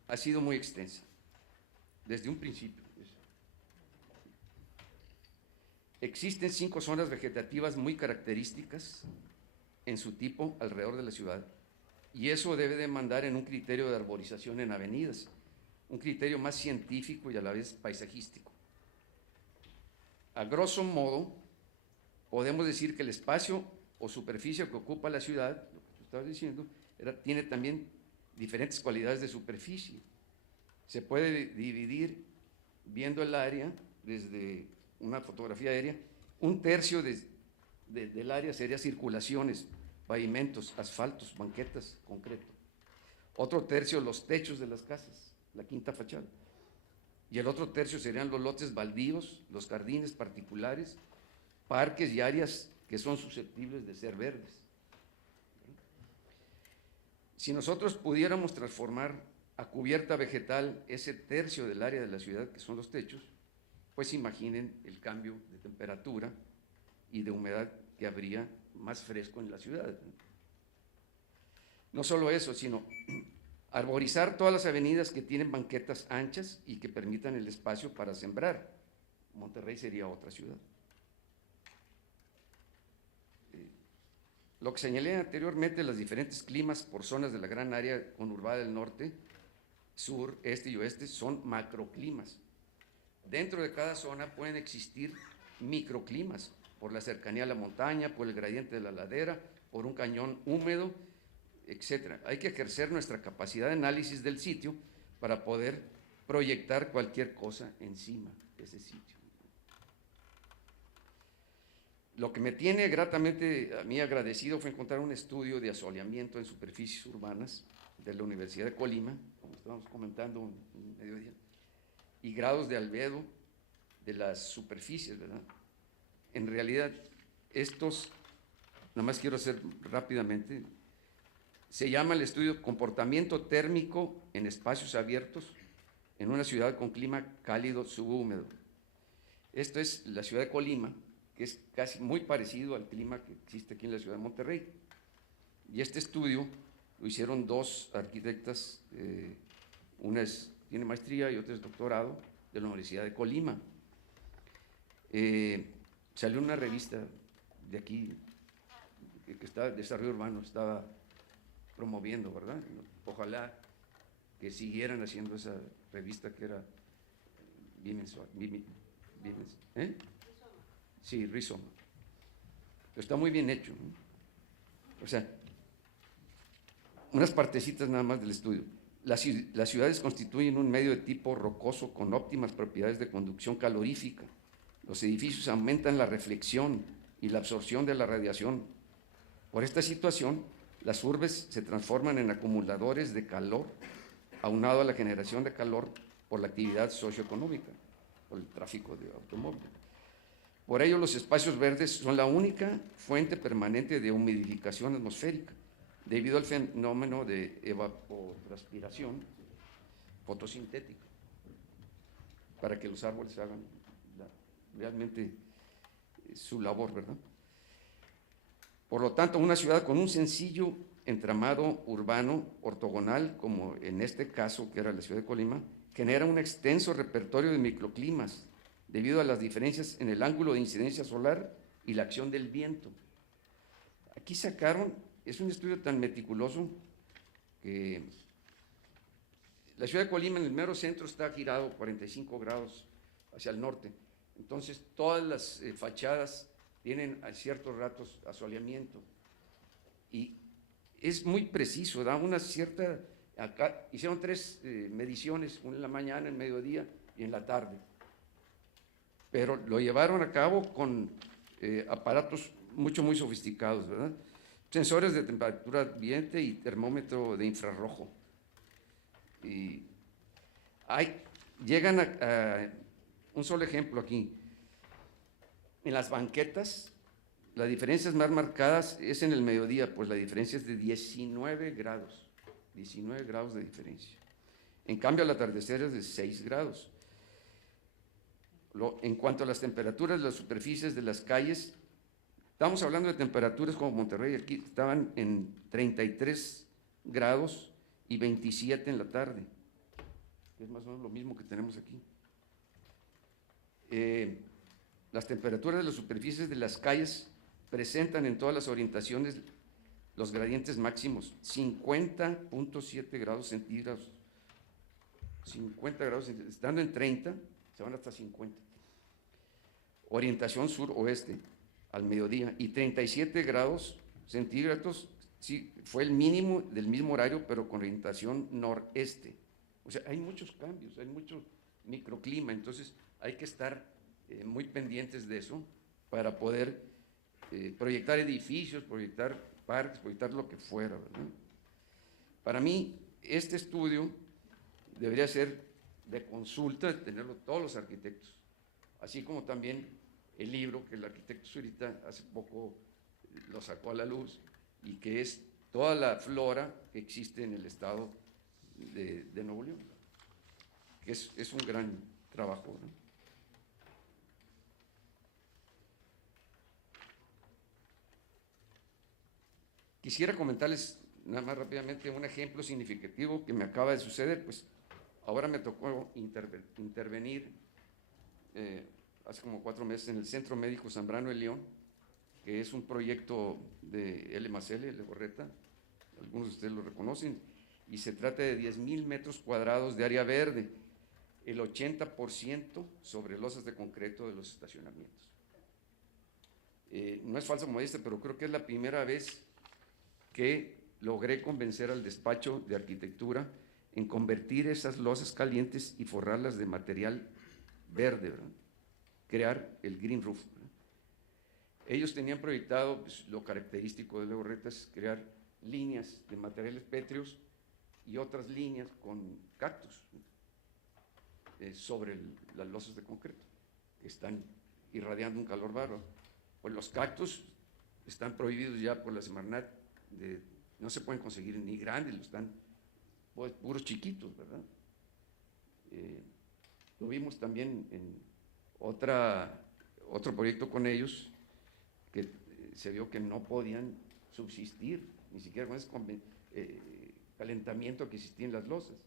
ha sido muy extensa, desde un principio. Existen 5 zonas vegetativas muy características en su tipo alrededor de la ciudad, y eso debe demandar en un criterio de arborización en avenidas, un criterio más científico y a la vez paisajístico. A grosso modo, podemos decir que el espacio o superficie que ocupa la ciudad, lo que tú estabas diciendo, tiene también diferentes cualidades de superficie. Se puede dividir, viendo el área desde una fotografía aérea, un tercio del área sería circulaciones, pavimentos, asfaltos, banquetas, concreto. Otro tercio, los techos de las casas, la quinta fachada. Y el otro tercio serían los lotes baldíos, los jardines particulares, parques y áreas que son susceptibles de ser verdes. Si nosotros pudiéramos transformar a cubierta vegetal ese tercio del área de la ciudad que son los techos, pues imaginen el cambio de temperatura y de humedad que habría más fresco en la ciudad. No solo eso, sino arborizar todas las avenidas que tienen banquetas anchas y que permitan el espacio para sembrar. Monterrey sería otra ciudad. Lo que señalé anteriormente, los diferentes climas por zonas de la gran área conurbada del norte, sur, este y oeste, son macroclimas. Dentro de cada zona pueden existir microclimas, por la cercanía a la montaña, por el gradiente de la ladera, por un cañón húmedo, etcétera. Hay que ejercer nuestra capacidad de análisis del sitio para poder proyectar cualquier cosa encima de ese sitio. Lo que me tiene gratamente a mí agradecido fue encontrar un estudio de asoleamiento en superficies urbanas de la Universidad de Colima, como estábamos comentando en mediodía, y grados de albedo de las superficies, ¿verdad? En realidad, estos, nada más quiero hacer rápidamente, se llama el estudio Comportamiento térmico en espacios abiertos en una ciudad con clima cálido subhúmedo. Esto es la ciudad de Colima, que es casi muy parecido al clima que existe aquí en la ciudad de Monterrey. Y este estudio lo hicieron dos arquitectas, una tiene maestría y otra es doctorado, de la Universidad de Colima. Salió una revista de aquí, que está Desarrollo Urbano, estaba promoviendo, ¿verdad? Ojalá que siguieran haciendo esa revista que era bimensual. ¿Eh? Sí, Rizoma. Pero está muy bien hecho, ¿no? O sea, unas partecitas nada más del estudio. Las ciudades constituyen un medio de tipo rocoso con óptimas propiedades de conducción calorífica. Los edificios aumentan la reflexión y la absorción de la radiación. Por esta situación, las urbes se transforman en acumuladores de calor, aunado a la generación de calor por la actividad socioeconómica, por el tráfico de automóviles. Por ello, los espacios verdes son la única fuente permanente de humidificación atmosférica, debido al fenómeno de evapotranspiración fotosintética, para que los árboles hagan realmente su labor, ¿verdad? Por lo tanto, una ciudad con un sencillo entramado urbano ortogonal, como en este caso, que era la ciudad de Colima, genera un extenso repertorio de microclimas, debido a las diferencias en el ángulo de incidencia solar y la acción del viento. Aquí sacaron, es un estudio tan meticuloso que la ciudad de Colima en el mero centro está girado 45 grados hacia el norte. Entonces, todas las fachadas tienen a ciertos ratos asoleamiento. Y es muy preciso, da una cierta... Acá hicieron 3 mediciones, una en la mañana, en mediodía y en la tarde. Pero lo llevaron a cabo con aparatos muy sofisticados, ¿verdad? Sensores de temperatura ambiente y termómetro de infrarrojo. Y llegan a un solo ejemplo aquí. En las banquetas, las diferencias más marcadas es en el mediodía, pues la diferencia es de 19 grados. 19 grados de diferencia. En cambio, al atardecer es de 6 grados. En cuanto a las temperaturas de las superficies de las calles, estamos hablando de temperaturas como Monterrey, aquí estaban en 33 grados y 27 en la tarde, que es más o menos lo mismo que tenemos aquí. Las temperaturas de las superficies de las calles presentan en todas las orientaciones los gradientes máximos, 50.7 grados centígrados, 50 grados centígrados, estando en 30, se van hasta 50. Orientación sur-oeste, al mediodía, y 37 grados centígrados, sí, fue el mínimo del mismo horario, pero con orientación noreste. O sea, hay muchos cambios, hay mucho microclima, entonces hay que estar muy pendientes de eso para poder proyectar edificios, proyectar parques, proyectar lo que fuera, ¿verdad? Para mí, este estudio debería ser de consulta, tenerlo todos los arquitectos, así como también el libro que el arquitecto Zurita hace poco lo sacó a la luz y que es toda la flora que existe en el estado de Nuevo León, que es un gran trabajo, ¿no? Quisiera comentarles nada más rápidamente un ejemplo significativo que me acaba de suceder, pues ahora me tocó intervenir hace como 4 meses en el Centro Médico Zambrano de León, que es un proyecto de L+L, Legorreta, algunos de ustedes lo reconocen, y se trata de 10,000 metros cuadrados de área verde, el 80% sobre losas de concreto de los estacionamientos. No es falsa modestia, pero creo que es la primera vez que logré convencer al despacho de arquitectura en convertir esas losas calientes y forrarlas de material verde, ¿verdad? Crear el green roof, ¿verdad? Ellos tenían proyectado, pues, lo característico de Legorreta es crear líneas de materiales pétreos y otras líneas con cactus sobre las losas de concreto, que están irradiando un calor bárbaro. Pues los cactus están prohibidos ya por la Semarnat, no se pueden conseguir ni grandes, están pues puros chiquitos, ¿verdad? Lo vimos también en otro proyecto con ellos, que se vio que no podían subsistir, ni siquiera con ese calentamiento que existía en las losas.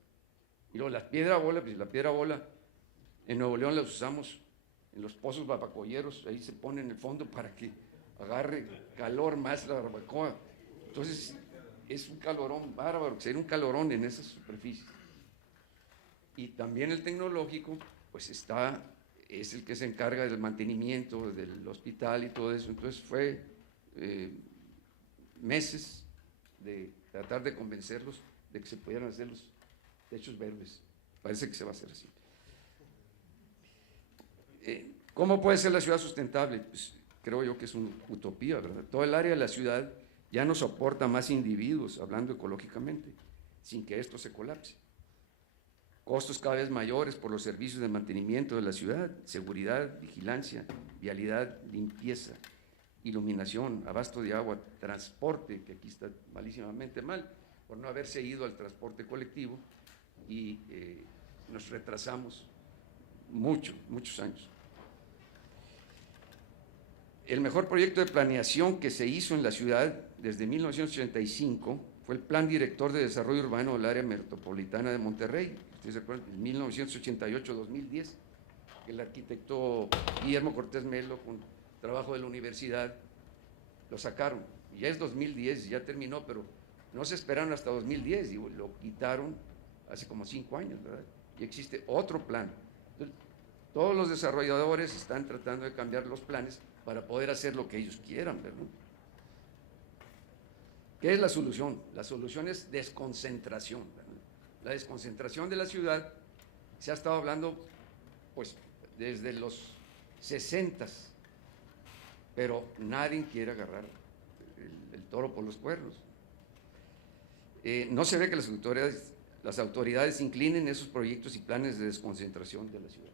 Y luego las piedra bola, pues la piedra bola en Nuevo León las usamos en los pozos barbacoyeros, ahí se pone en el fondo para que agarre calor más la barbacoa. Entonces es un calorón bárbaro, sería un calorón en esas superficies. Y también el tecnológico, pues es el que se encarga del mantenimiento del hospital y todo eso. Entonces fue meses de tratar de convencerlos de que se pudieran hacer los techos verdes. Parece que se va a hacer así. ¿Cómo puede ser la ciudad sustentable? Pues creo yo que es una utopía, ¿verdad? Todo el área de la ciudad ya no soporta más individuos, hablando ecológicamente, sin que esto se colapse. Costos cada vez mayores por los servicios de mantenimiento de la ciudad, seguridad, vigilancia, vialidad, limpieza, iluminación, abasto de agua, transporte, que aquí está malísimamente mal, por no haberse ido al transporte colectivo y nos retrasamos muchos años. El mejor proyecto de planeación que se hizo en la ciudad desde 1985 fue el Plan Director de Desarrollo Urbano del Área Metropolitana de Monterrey, ustedes se acuerdan, en 1988-2010, que el arquitecto Guillermo Cortés Melo, con trabajo de la universidad, lo sacaron. Ya es 2010, ya terminó, pero no se esperaron hasta 2010, y lo quitaron hace como 5 años, ¿verdad? Y existe otro plan. Entonces, todos los desarrolladores están tratando de cambiar los planes para poder hacer lo que ellos quieran, ¿verdad? ¿Qué es la solución? La solución es desconcentración, ¿verdad? La desconcentración de la ciudad se ha estado hablando pues desde los 60s, pero nadie quiere agarrar el toro por los cuernos. No se ve que las autoridades inclinen esos proyectos y planes de desconcentración de la ciudad.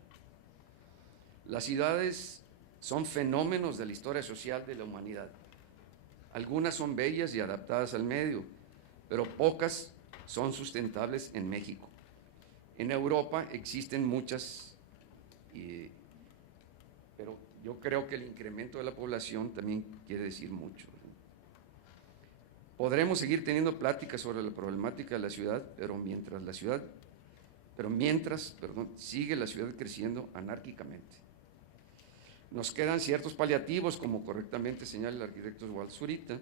Las ciudades son fenómenos de la historia social de la humanidad. Algunas son bellas y adaptadas al medio, pero pocas son sustentables en México. En Europa existen muchas, pero yo creo que el incremento de la población también quiere decir mucho. Podremos seguir teniendo pláticas sobre la problemática de la ciudad, pero mientras sigue la ciudad creciendo anárquicamente. Nos quedan ciertos paliativos, como correctamente señala el arquitecto Oswaldo Zurita,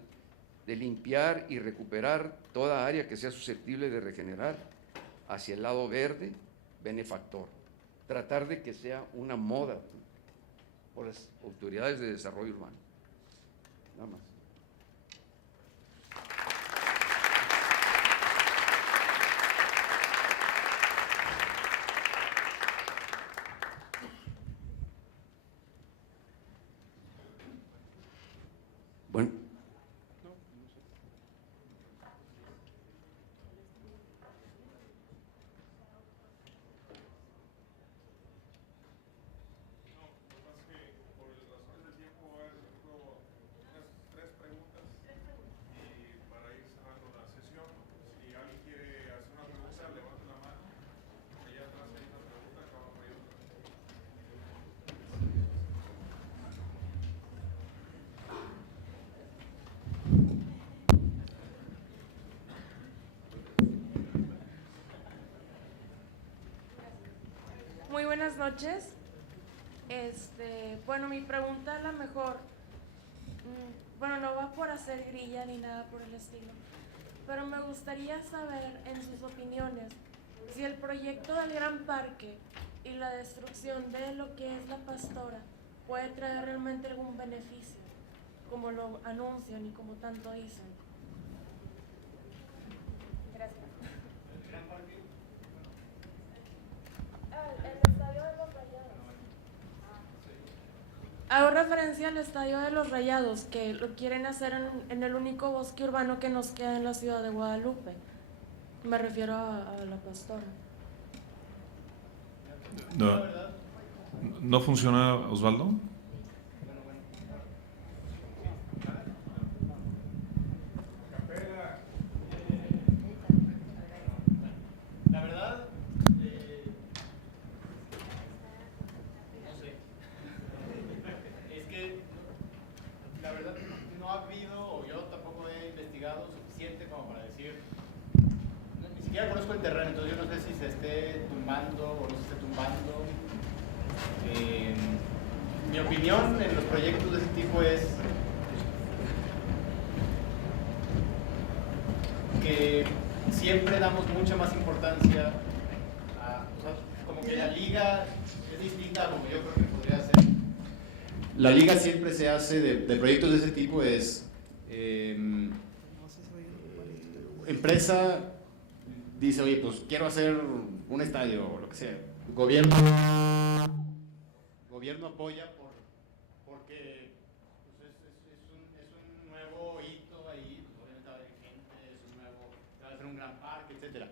de limpiar y recuperar toda área que sea susceptible de regenerar hacia el lado verde, benefactor. Tratar de que sea una moda por las autoridades de desarrollo urbano. Nada más. Bueno. Muy buenas noches. Bueno, mi pregunta a lo mejor, bueno, no va por hacer grilla ni nada por el estilo, pero me gustaría saber, en sus opiniones, si el proyecto del Gran Parque y la destrucción de lo que es la Pastora puede traer realmente algún beneficio, como lo anuncian y como tanto dicen. Hago referencia al Estadio de los Rayados, que lo quieren hacer en el único bosque urbano que nos queda en la ciudad de Guadalupe. Me refiero a La Pastora. ¿No funciona, Osvaldo? La verdad, no sé. Es que la verdad no ha habido, o yo tampoco he investigado suficiente como para decir, ni siquiera conozco el terreno, entonces yo no sé si se esté tumbando o no se esté tumbando. Mi opinión en los proyectos de ese tipo es que siempre damos mucha más importancia a, o sea, como que la liga es distinta a como yo creo que podría ser. La liga siempre se hace de proyectos de ese tipo, es empresa dice, oye, pues quiero hacer un estadio o lo que sea. Gobierno apoya porque pues, es un nuevo hito ahí, pues, obviamente va a haber gente, es un nuevo, va a ser un gran parque, etc.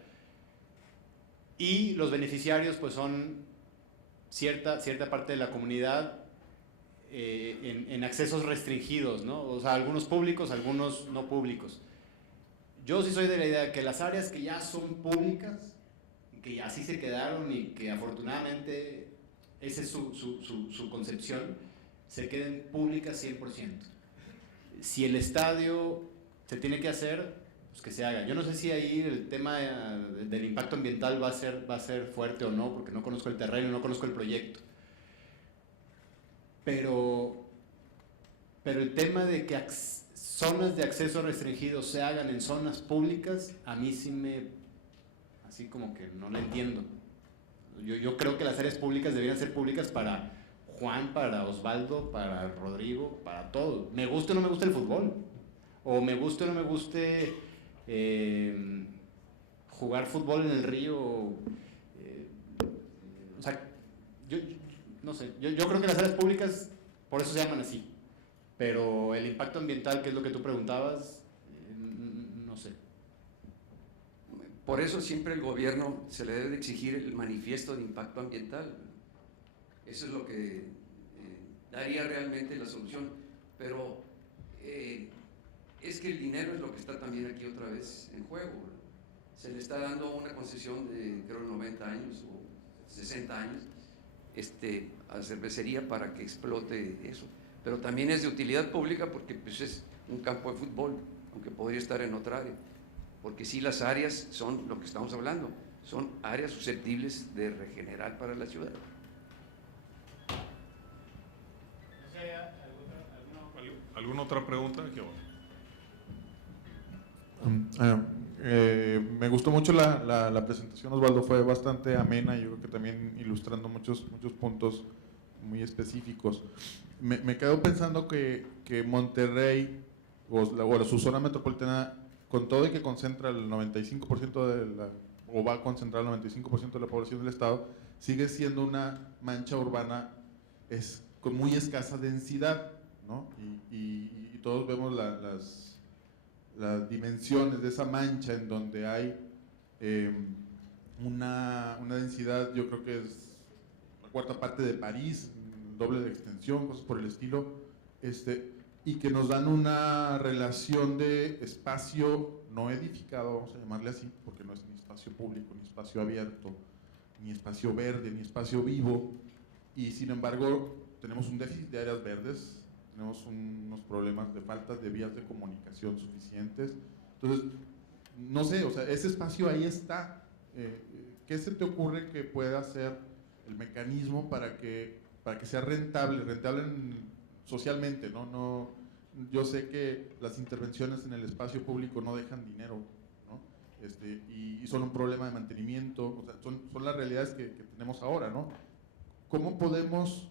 Y los beneficiarios pues son cierta parte de la comunidad en accesos restringidos, ¿no? O sea, algunos públicos, algunos no públicos. Yo sí soy de la idea de que las áreas que ya son públicas, que así se quedaron y que afortunadamente esa es su concepción, se queden públicas 100%. Si el estadio se tiene que hacer, pues que se haga. Yo no sé si ahí el tema del impacto ambiental va a ser fuerte o no, porque no conozco el terreno, no conozco el proyecto. Pero el tema de que zonas de acceso restringido se hagan en zonas públicas, a mí sí así como que no lo entiendo. Yo creo que las áreas públicas deberían ser públicas para Juan, para Osvaldo, para Rodrigo, para todos. Me guste o no me guste el fútbol, o me guste o no me guste jugar fútbol en el río, o sea, yo no sé, yo creo que las áreas públicas por eso se llaman así, pero el impacto ambiental, que es lo que tú preguntabas, no sé. Por eso siempre el gobierno se le debe de exigir el manifiesto de impacto ambiental. Eso es lo que daría realmente la solución. Pero es que el dinero es lo que está también aquí otra vez en juego. Se le está dando una concesión de creo 90 años o 60 años a cervecería para que explote eso. Pero también es de utilidad pública porque pues, es un campo de fútbol, aunque podría estar en otra área. Porque sí, las áreas son lo que estamos hablando, son áreas susceptibles de regenerar para la ciudad. ¿Alguna otra pregunta? Me gustó mucho la presentación, Osvaldo, fue bastante amena, yo creo que también ilustrando muchos puntos muy específicos. Me quedo pensando que Monterrey o su zona metropolitana, con todo y que concentra el 95% o va a concentrar el 95% de la población del estado, sigue siendo una mancha urbana con muy escasa densidad, ¿no? Y todos vemos las dimensiones de esa mancha en donde hay una densidad, yo creo que es la cuarta parte de París, doble de extensión, cosas por el estilo, y que nos dan una relación de espacio no edificado, vamos a llamarle así, porque no es ni espacio público, ni espacio abierto, ni espacio verde, ni espacio vivo, y sin embargo tenemos un déficit de áreas verdes, tenemos unos problemas de falta de vías de comunicación suficientes. Entonces, no sé, o sea, ese espacio ahí está. ¿Qué se te ocurre que pueda ser el mecanismo para que sea rentable socialmente, ¿no? Yo sé que las intervenciones en el espacio público no dejan dinero, ¿no? Y son un problema de mantenimiento, o sea, son las realidades que tenemos ahora, ¿no? ¿Cómo podemos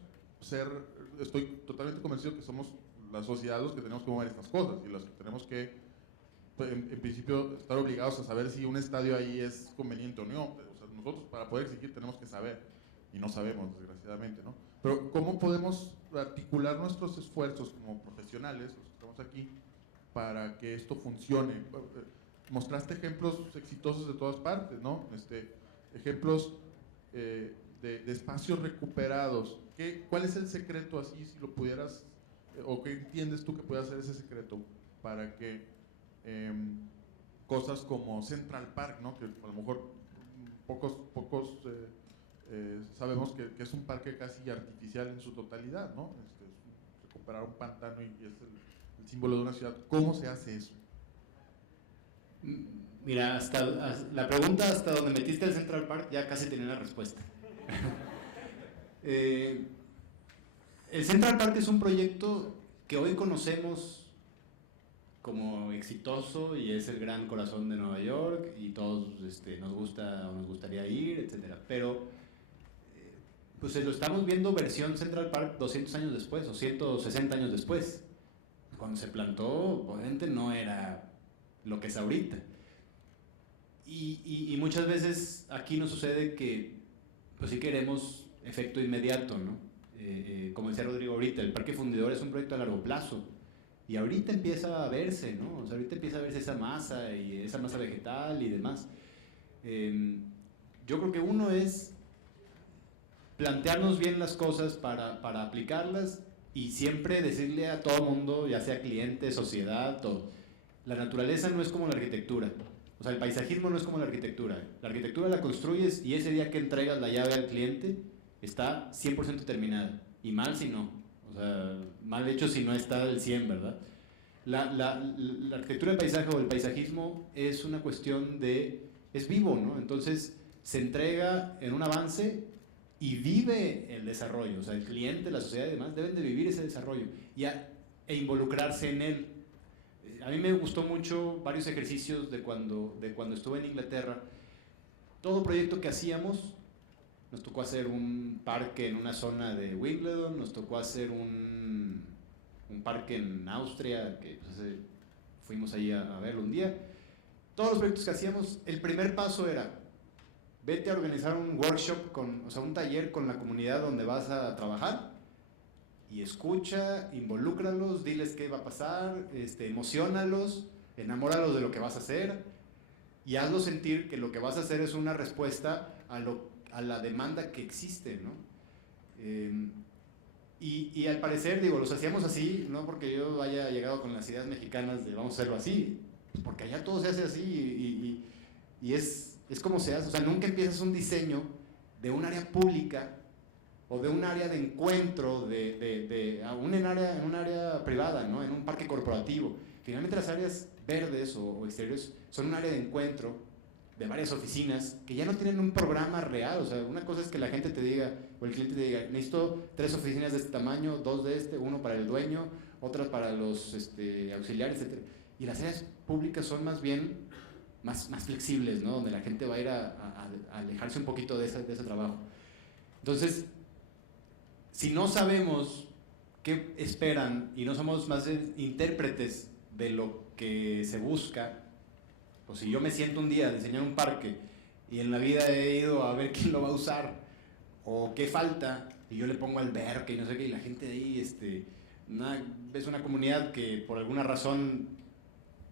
estoy totalmente convencido que somos la sociedad los que tenemos que mover estas cosas y los que tenemos que, en principio, estar obligados a saber si un estadio ahí es conveniente o no. O sea, nosotros para poder exigir tenemos que saber. y no sabemos, desgraciadamente, ¿no? Pero ¿cómo podemos articular nuestros esfuerzos como profesionales, los que estamos aquí, para que esto funcione? Mostraste ejemplos exitosos de todas partes, ¿no? Ejemplos de espacios recuperados. ¿Cuál es el secreto, así, si lo pudieras, o qué entiendes tú que puede ser ese secreto para que cosas como Central Park, ¿no? Que a lo mejor pocos sabemos que es un parque casi artificial en su totalidad, ¿no? Recuperar un pantano y es el símbolo de una ciudad. ¿Cómo se hace eso? Mira, la pregunta hasta donde metiste el Central Park ya casi tenía la respuesta. El Central Park es un proyecto que hoy conocemos como exitoso y es el gran corazón de Nueva York y todos nos gusta o nos gustaría ir, etcétera. Pero pues lo estamos viendo versión Central Park 200 años después o 160 años después. Cuando se plantó, obviamente no era lo que es ahorita. Y muchas veces aquí nos sucede que pues sí queremos efecto inmediato, ¿no? Como decía Rodrigo ahorita, el Parque Fundidor es un proyecto a largo plazo y ahorita empieza a verse, ¿no? O sea, ahorita empieza a verse esa masa y esa masa vegetal y demás. Yo creo que uno es plantearnos bien las cosas para aplicarlas y siempre decirle a todo mundo, ya sea cliente, sociedad, todo. La naturaleza no es como la arquitectura. O sea, el paisajismo no es como la arquitectura. La arquitectura la construyes y ese día que entregas la llave al cliente está 100% terminada. Y mal si no. O sea, mal hecho si no está del 100, ¿verdad? La arquitectura del paisaje o el paisajismo es una cuestión de... es vivo, ¿no? Entonces se entrega en un avance y vive el desarrollo. O sea, el cliente, la sociedad y demás deben de vivir ese desarrollo e involucrarse en él. A mí me gustó mucho varios ejercicios de cuando estuve en Inglaterra. Todo proyecto que hacíamos, nos tocó hacer un parque en una zona de Wimbledon, nos tocó hacer un parque en Austria, que pues, fuimos ahí a verlo un día. Todos los proyectos que hacíamos, el primer paso era, vete a organizar un workshop, o sea, un taller con la comunidad donde vas a trabajar, y escucha, involúcralos, diles qué va a pasar, emociónalos, enamóralos de lo que vas a hacer y hazlos sentir que lo que vas a hacer es una respuesta a la demanda que existe, ¿no? Y al parecer, digo, los hacíamos así, no porque yo haya llegado con las ideas mexicanas de vamos a hacerlo así, porque allá todo se hace así y es como se hace. O sea, nunca empiezas un diseño de un área pública o de un área de encuentro, aún en un área privada, ¿no? En un parque corporativo. Finalmente las áreas verdes o exteriores son un área de encuentro de varias oficinas que ya no tienen un programa real. O sea, una cosa es que la gente te diga, o el cliente te diga, necesito 3 oficinas de este tamaño, 2 de uno para el dueño, otras para los auxiliares, etc. Y las áreas públicas son más bien más flexibles, ¿no? Donde la gente va a ir a alejarse un poquito de ese trabajo. Entonces, si no sabemos qué esperan y no somos más intérpretes de lo que se busca, pues si yo me siento un día a diseñar un parque y en la vida he ido a ver quién lo va a usar o qué falta y yo le pongo alberca y no sé qué y la gente de ahí, ves una comunidad que por alguna razón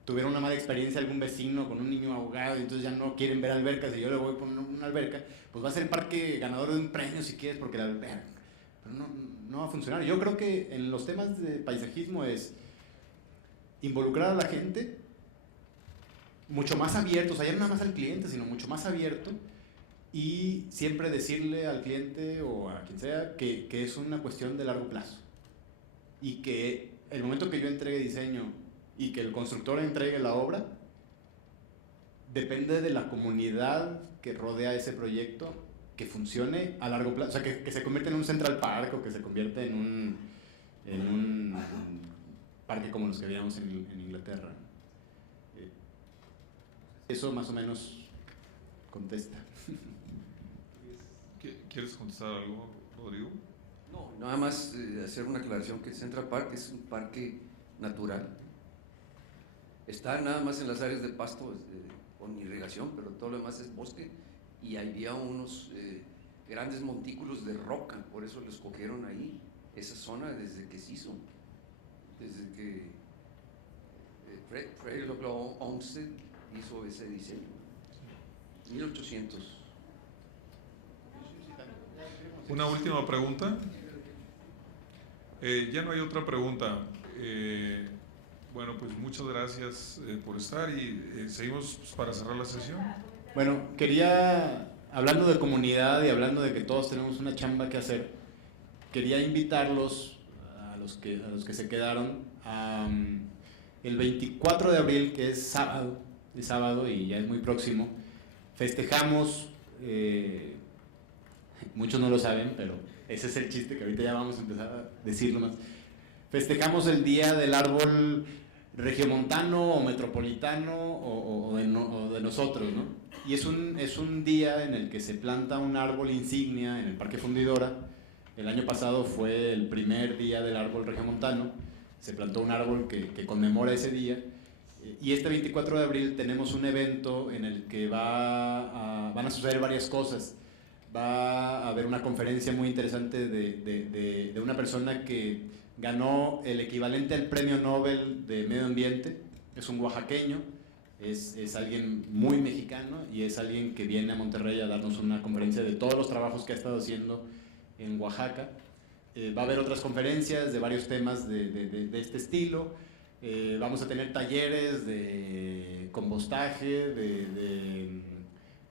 tuvieron una mala experiencia, algún vecino con un niño ahogado y entonces ya no quieren ver albercas y yo le voy a poner una alberca, pues va a ser el parque ganador de un premio si quieres porque la alberca. Pero no va a funcionar. Yo creo que en los temas de paisajismo es involucrar a la gente mucho más abierto, o sea, ya no nada más al cliente, sino mucho más abierto y siempre decirle al cliente o a quien sea que es una cuestión de largo plazo y que el momento que yo entregue diseño y que el constructor entregue la obra depende de la comunidad que rodea ese proyecto que funcione a largo plazo, o sea, que se convierta en un Central Park o que se convierta en un parque como los que veíamos en Inglaterra. Eso más o menos contesta. ¿Quieres contestar algo, Rodrigo? No, nada más hacer una aclaración que Central Park es un parque natural. Está nada más en las áreas de pasto con irrigación, pero todo lo demás es bosque y había unos grandes montículos de roca, por eso lo escogieron ahí, esa zona desde que se hizo, desde que Frederick Law Olmsted hizo ese diseño, 1800. Una última pregunta. Ya no hay otra pregunta. Bueno, pues muchas gracias por estar y seguimos para cerrar la sesión. Bueno, quería, hablando de comunidad y hablando de que todos tenemos una chamba que hacer, quería invitarlos a los que se quedaron el 24 de abril, que es sábado y ya es muy próximo, festejamos, muchos no lo saben, pero ese es el chiste que ahorita ya vamos a empezar a decirlo más. Festejamos el Día del Árbol Regiomontano o Metropolitano o de nosotros, ¿no? Y es un día en el que se planta un árbol insignia en el Parque Fundidora. El año pasado fue el primer Día del Árbol Regiomontano. Se plantó un árbol que conmemora ese día. Y este 24 de abril tenemos un evento en el que van a suceder varias cosas. Va a haber una conferencia muy interesante de una persona que ganó el equivalente al Premio Nobel de Medio Ambiente. Es un oaxaqueño, es alguien muy mexicano y es alguien que viene a Monterrey a darnos una conferencia de todos los trabajos que ha estado haciendo en Oaxaca. Va a haber otras conferencias de varios temas de este estilo. Vamos a tener talleres de compostaje,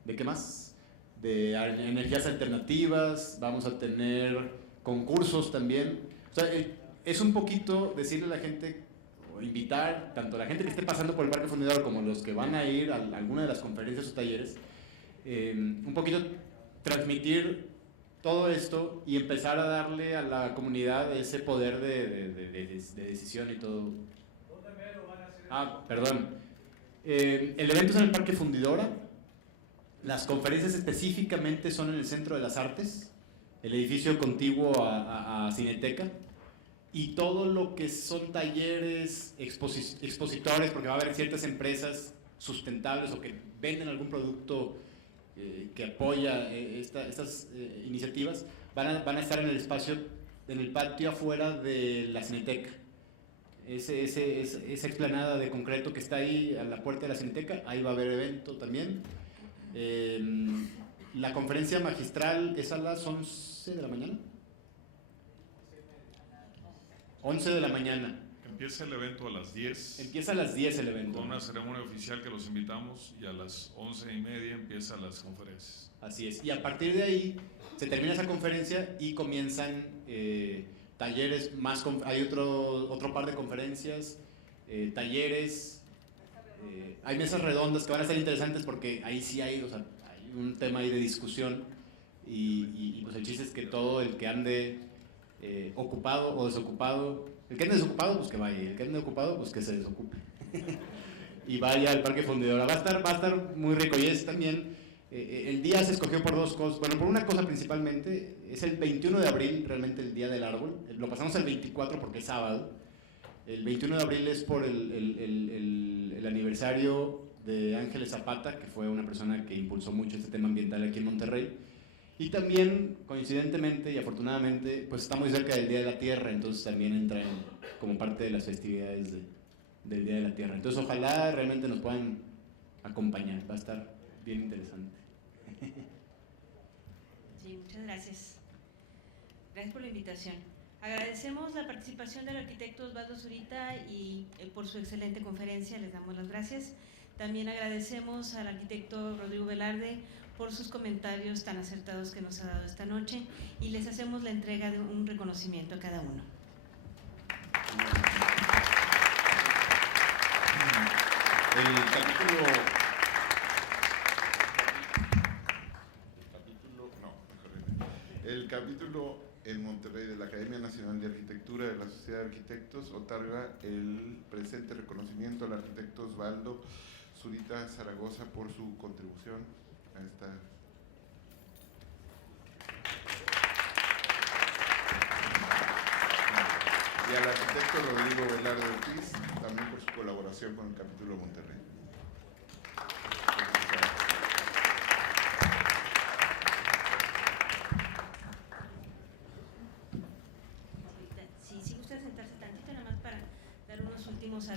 ¿de qué más? De energías alternativas. Vamos a tener concursos también. O sea, es un poquito decirle a la gente, o invitar tanto a la gente que esté pasando por el Parque Fundidor como los que van a ir a alguna de las conferencias o talleres, un poquito transmitir todo esto y empezar a darle a la comunidad ese poder de decisión y todo. Perdón. El evento es en el Parque Fundidora. Las conferencias específicamente son en el Centro de las Artes, el edificio contiguo a Cineteca. Y todo lo que son talleres, expositores, porque va a haber ciertas empresas sustentables o que venden algún producto que apoya estas iniciativas, van a estar en el espacio, en el patio afuera de la Cineteca. Esa explanada de concreto que está ahí a la puerta de la Cineteca, ahí va a haber evento también. La conferencia magistral es a las 11 de la mañana. 11 de la mañana. Empieza el evento a las 10. Empieza a las 10 el evento. Con una ceremonia oficial que los invitamos y a las 11:30 empiezan las conferencias. Así es. Y a partir de ahí se termina esa conferencia y comienzan talleres más. Hay otro par de conferencias, talleres. Hay mesas redondas que van a ser interesantes porque ahí sí hay un tema ahí de discusión y pues el chiste es que todo el que ande ocupado o desocupado, el que ande desocupado pues que vaya, el que ande ocupado pues que se desocupe y vaya al Parque Fundidora. Va a estar muy rico y es también el día se escogió por dos cosas. Bueno, por una cosa principalmente, es el 21 de abril realmente el Día del Árbol. Lo pasamos al 24 porque es sábado. El 21 de abril es por el aniversario de Ángeles Zapata, que fue una persona que impulsó mucho este tema ambiental aquí en Monterrey. Y también, coincidentemente y afortunadamente, pues está muy cerca del Día de la Tierra, entonces también entra como parte de las festividades del Día de la Tierra. Entonces ojalá realmente nos puedan acompañar, va a estar bien interesante. Sí, muchas gracias. Gracias por la invitación. Agradecemos la participación del arquitecto Osvaldo Zurita y por su excelente conferencia, les damos las gracias. También agradecemos al arquitecto Rodrigo Velarde por sus comentarios tan acertados que nos ha dado esta noche y les hacemos la entrega de un reconocimiento a cada uno. El capítulo en Monterrey de la Academia Nacional de Arquitectura de la Sociedad de Arquitectos otorga el presente reconocimiento al arquitecto Osvaldo Zurita Zaragoza por su contribución a esta. Y al arquitecto Rodrigo Velarde Ortiz también por su colaboración con el capítulo Monterrey.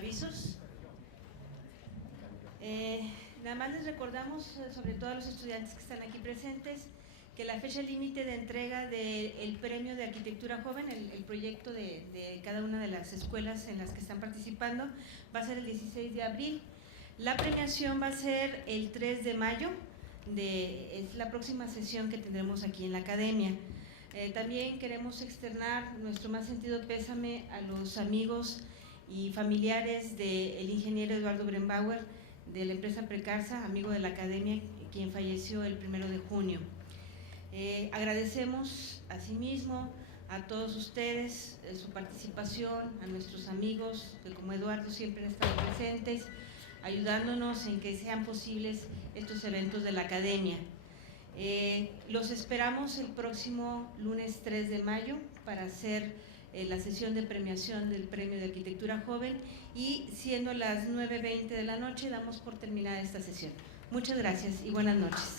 avisos. Nada más les recordamos, sobre todo a los estudiantes que están aquí presentes, que la fecha límite de entrega del premio de arquitectura joven, el proyecto de cada una de las escuelas en las que están participando, va a ser el 16 de abril. La premiación va a ser el 3 de mayo, es la próxima sesión que tendremos aquí en la academia. También queremos externar nuestro más sentido pésame a los amigos y familiares del ingeniero Eduardo Brembauer, de la empresa Precarsa, amigo de la academia, quien falleció el 1 de junio. Agradecemos asimismo a todos ustedes su participación, a nuestros amigos que como Eduardo siempre han estado presentes, ayudándonos en que sean posibles estos eventos de la academia. Los esperamos el próximo lunes 3 de mayo para hacer la sesión de premiación del Premio de Arquitectura Joven, y siendo las 9:20 de la noche damos por terminada esta sesión. Muchas gracias y buenas noches.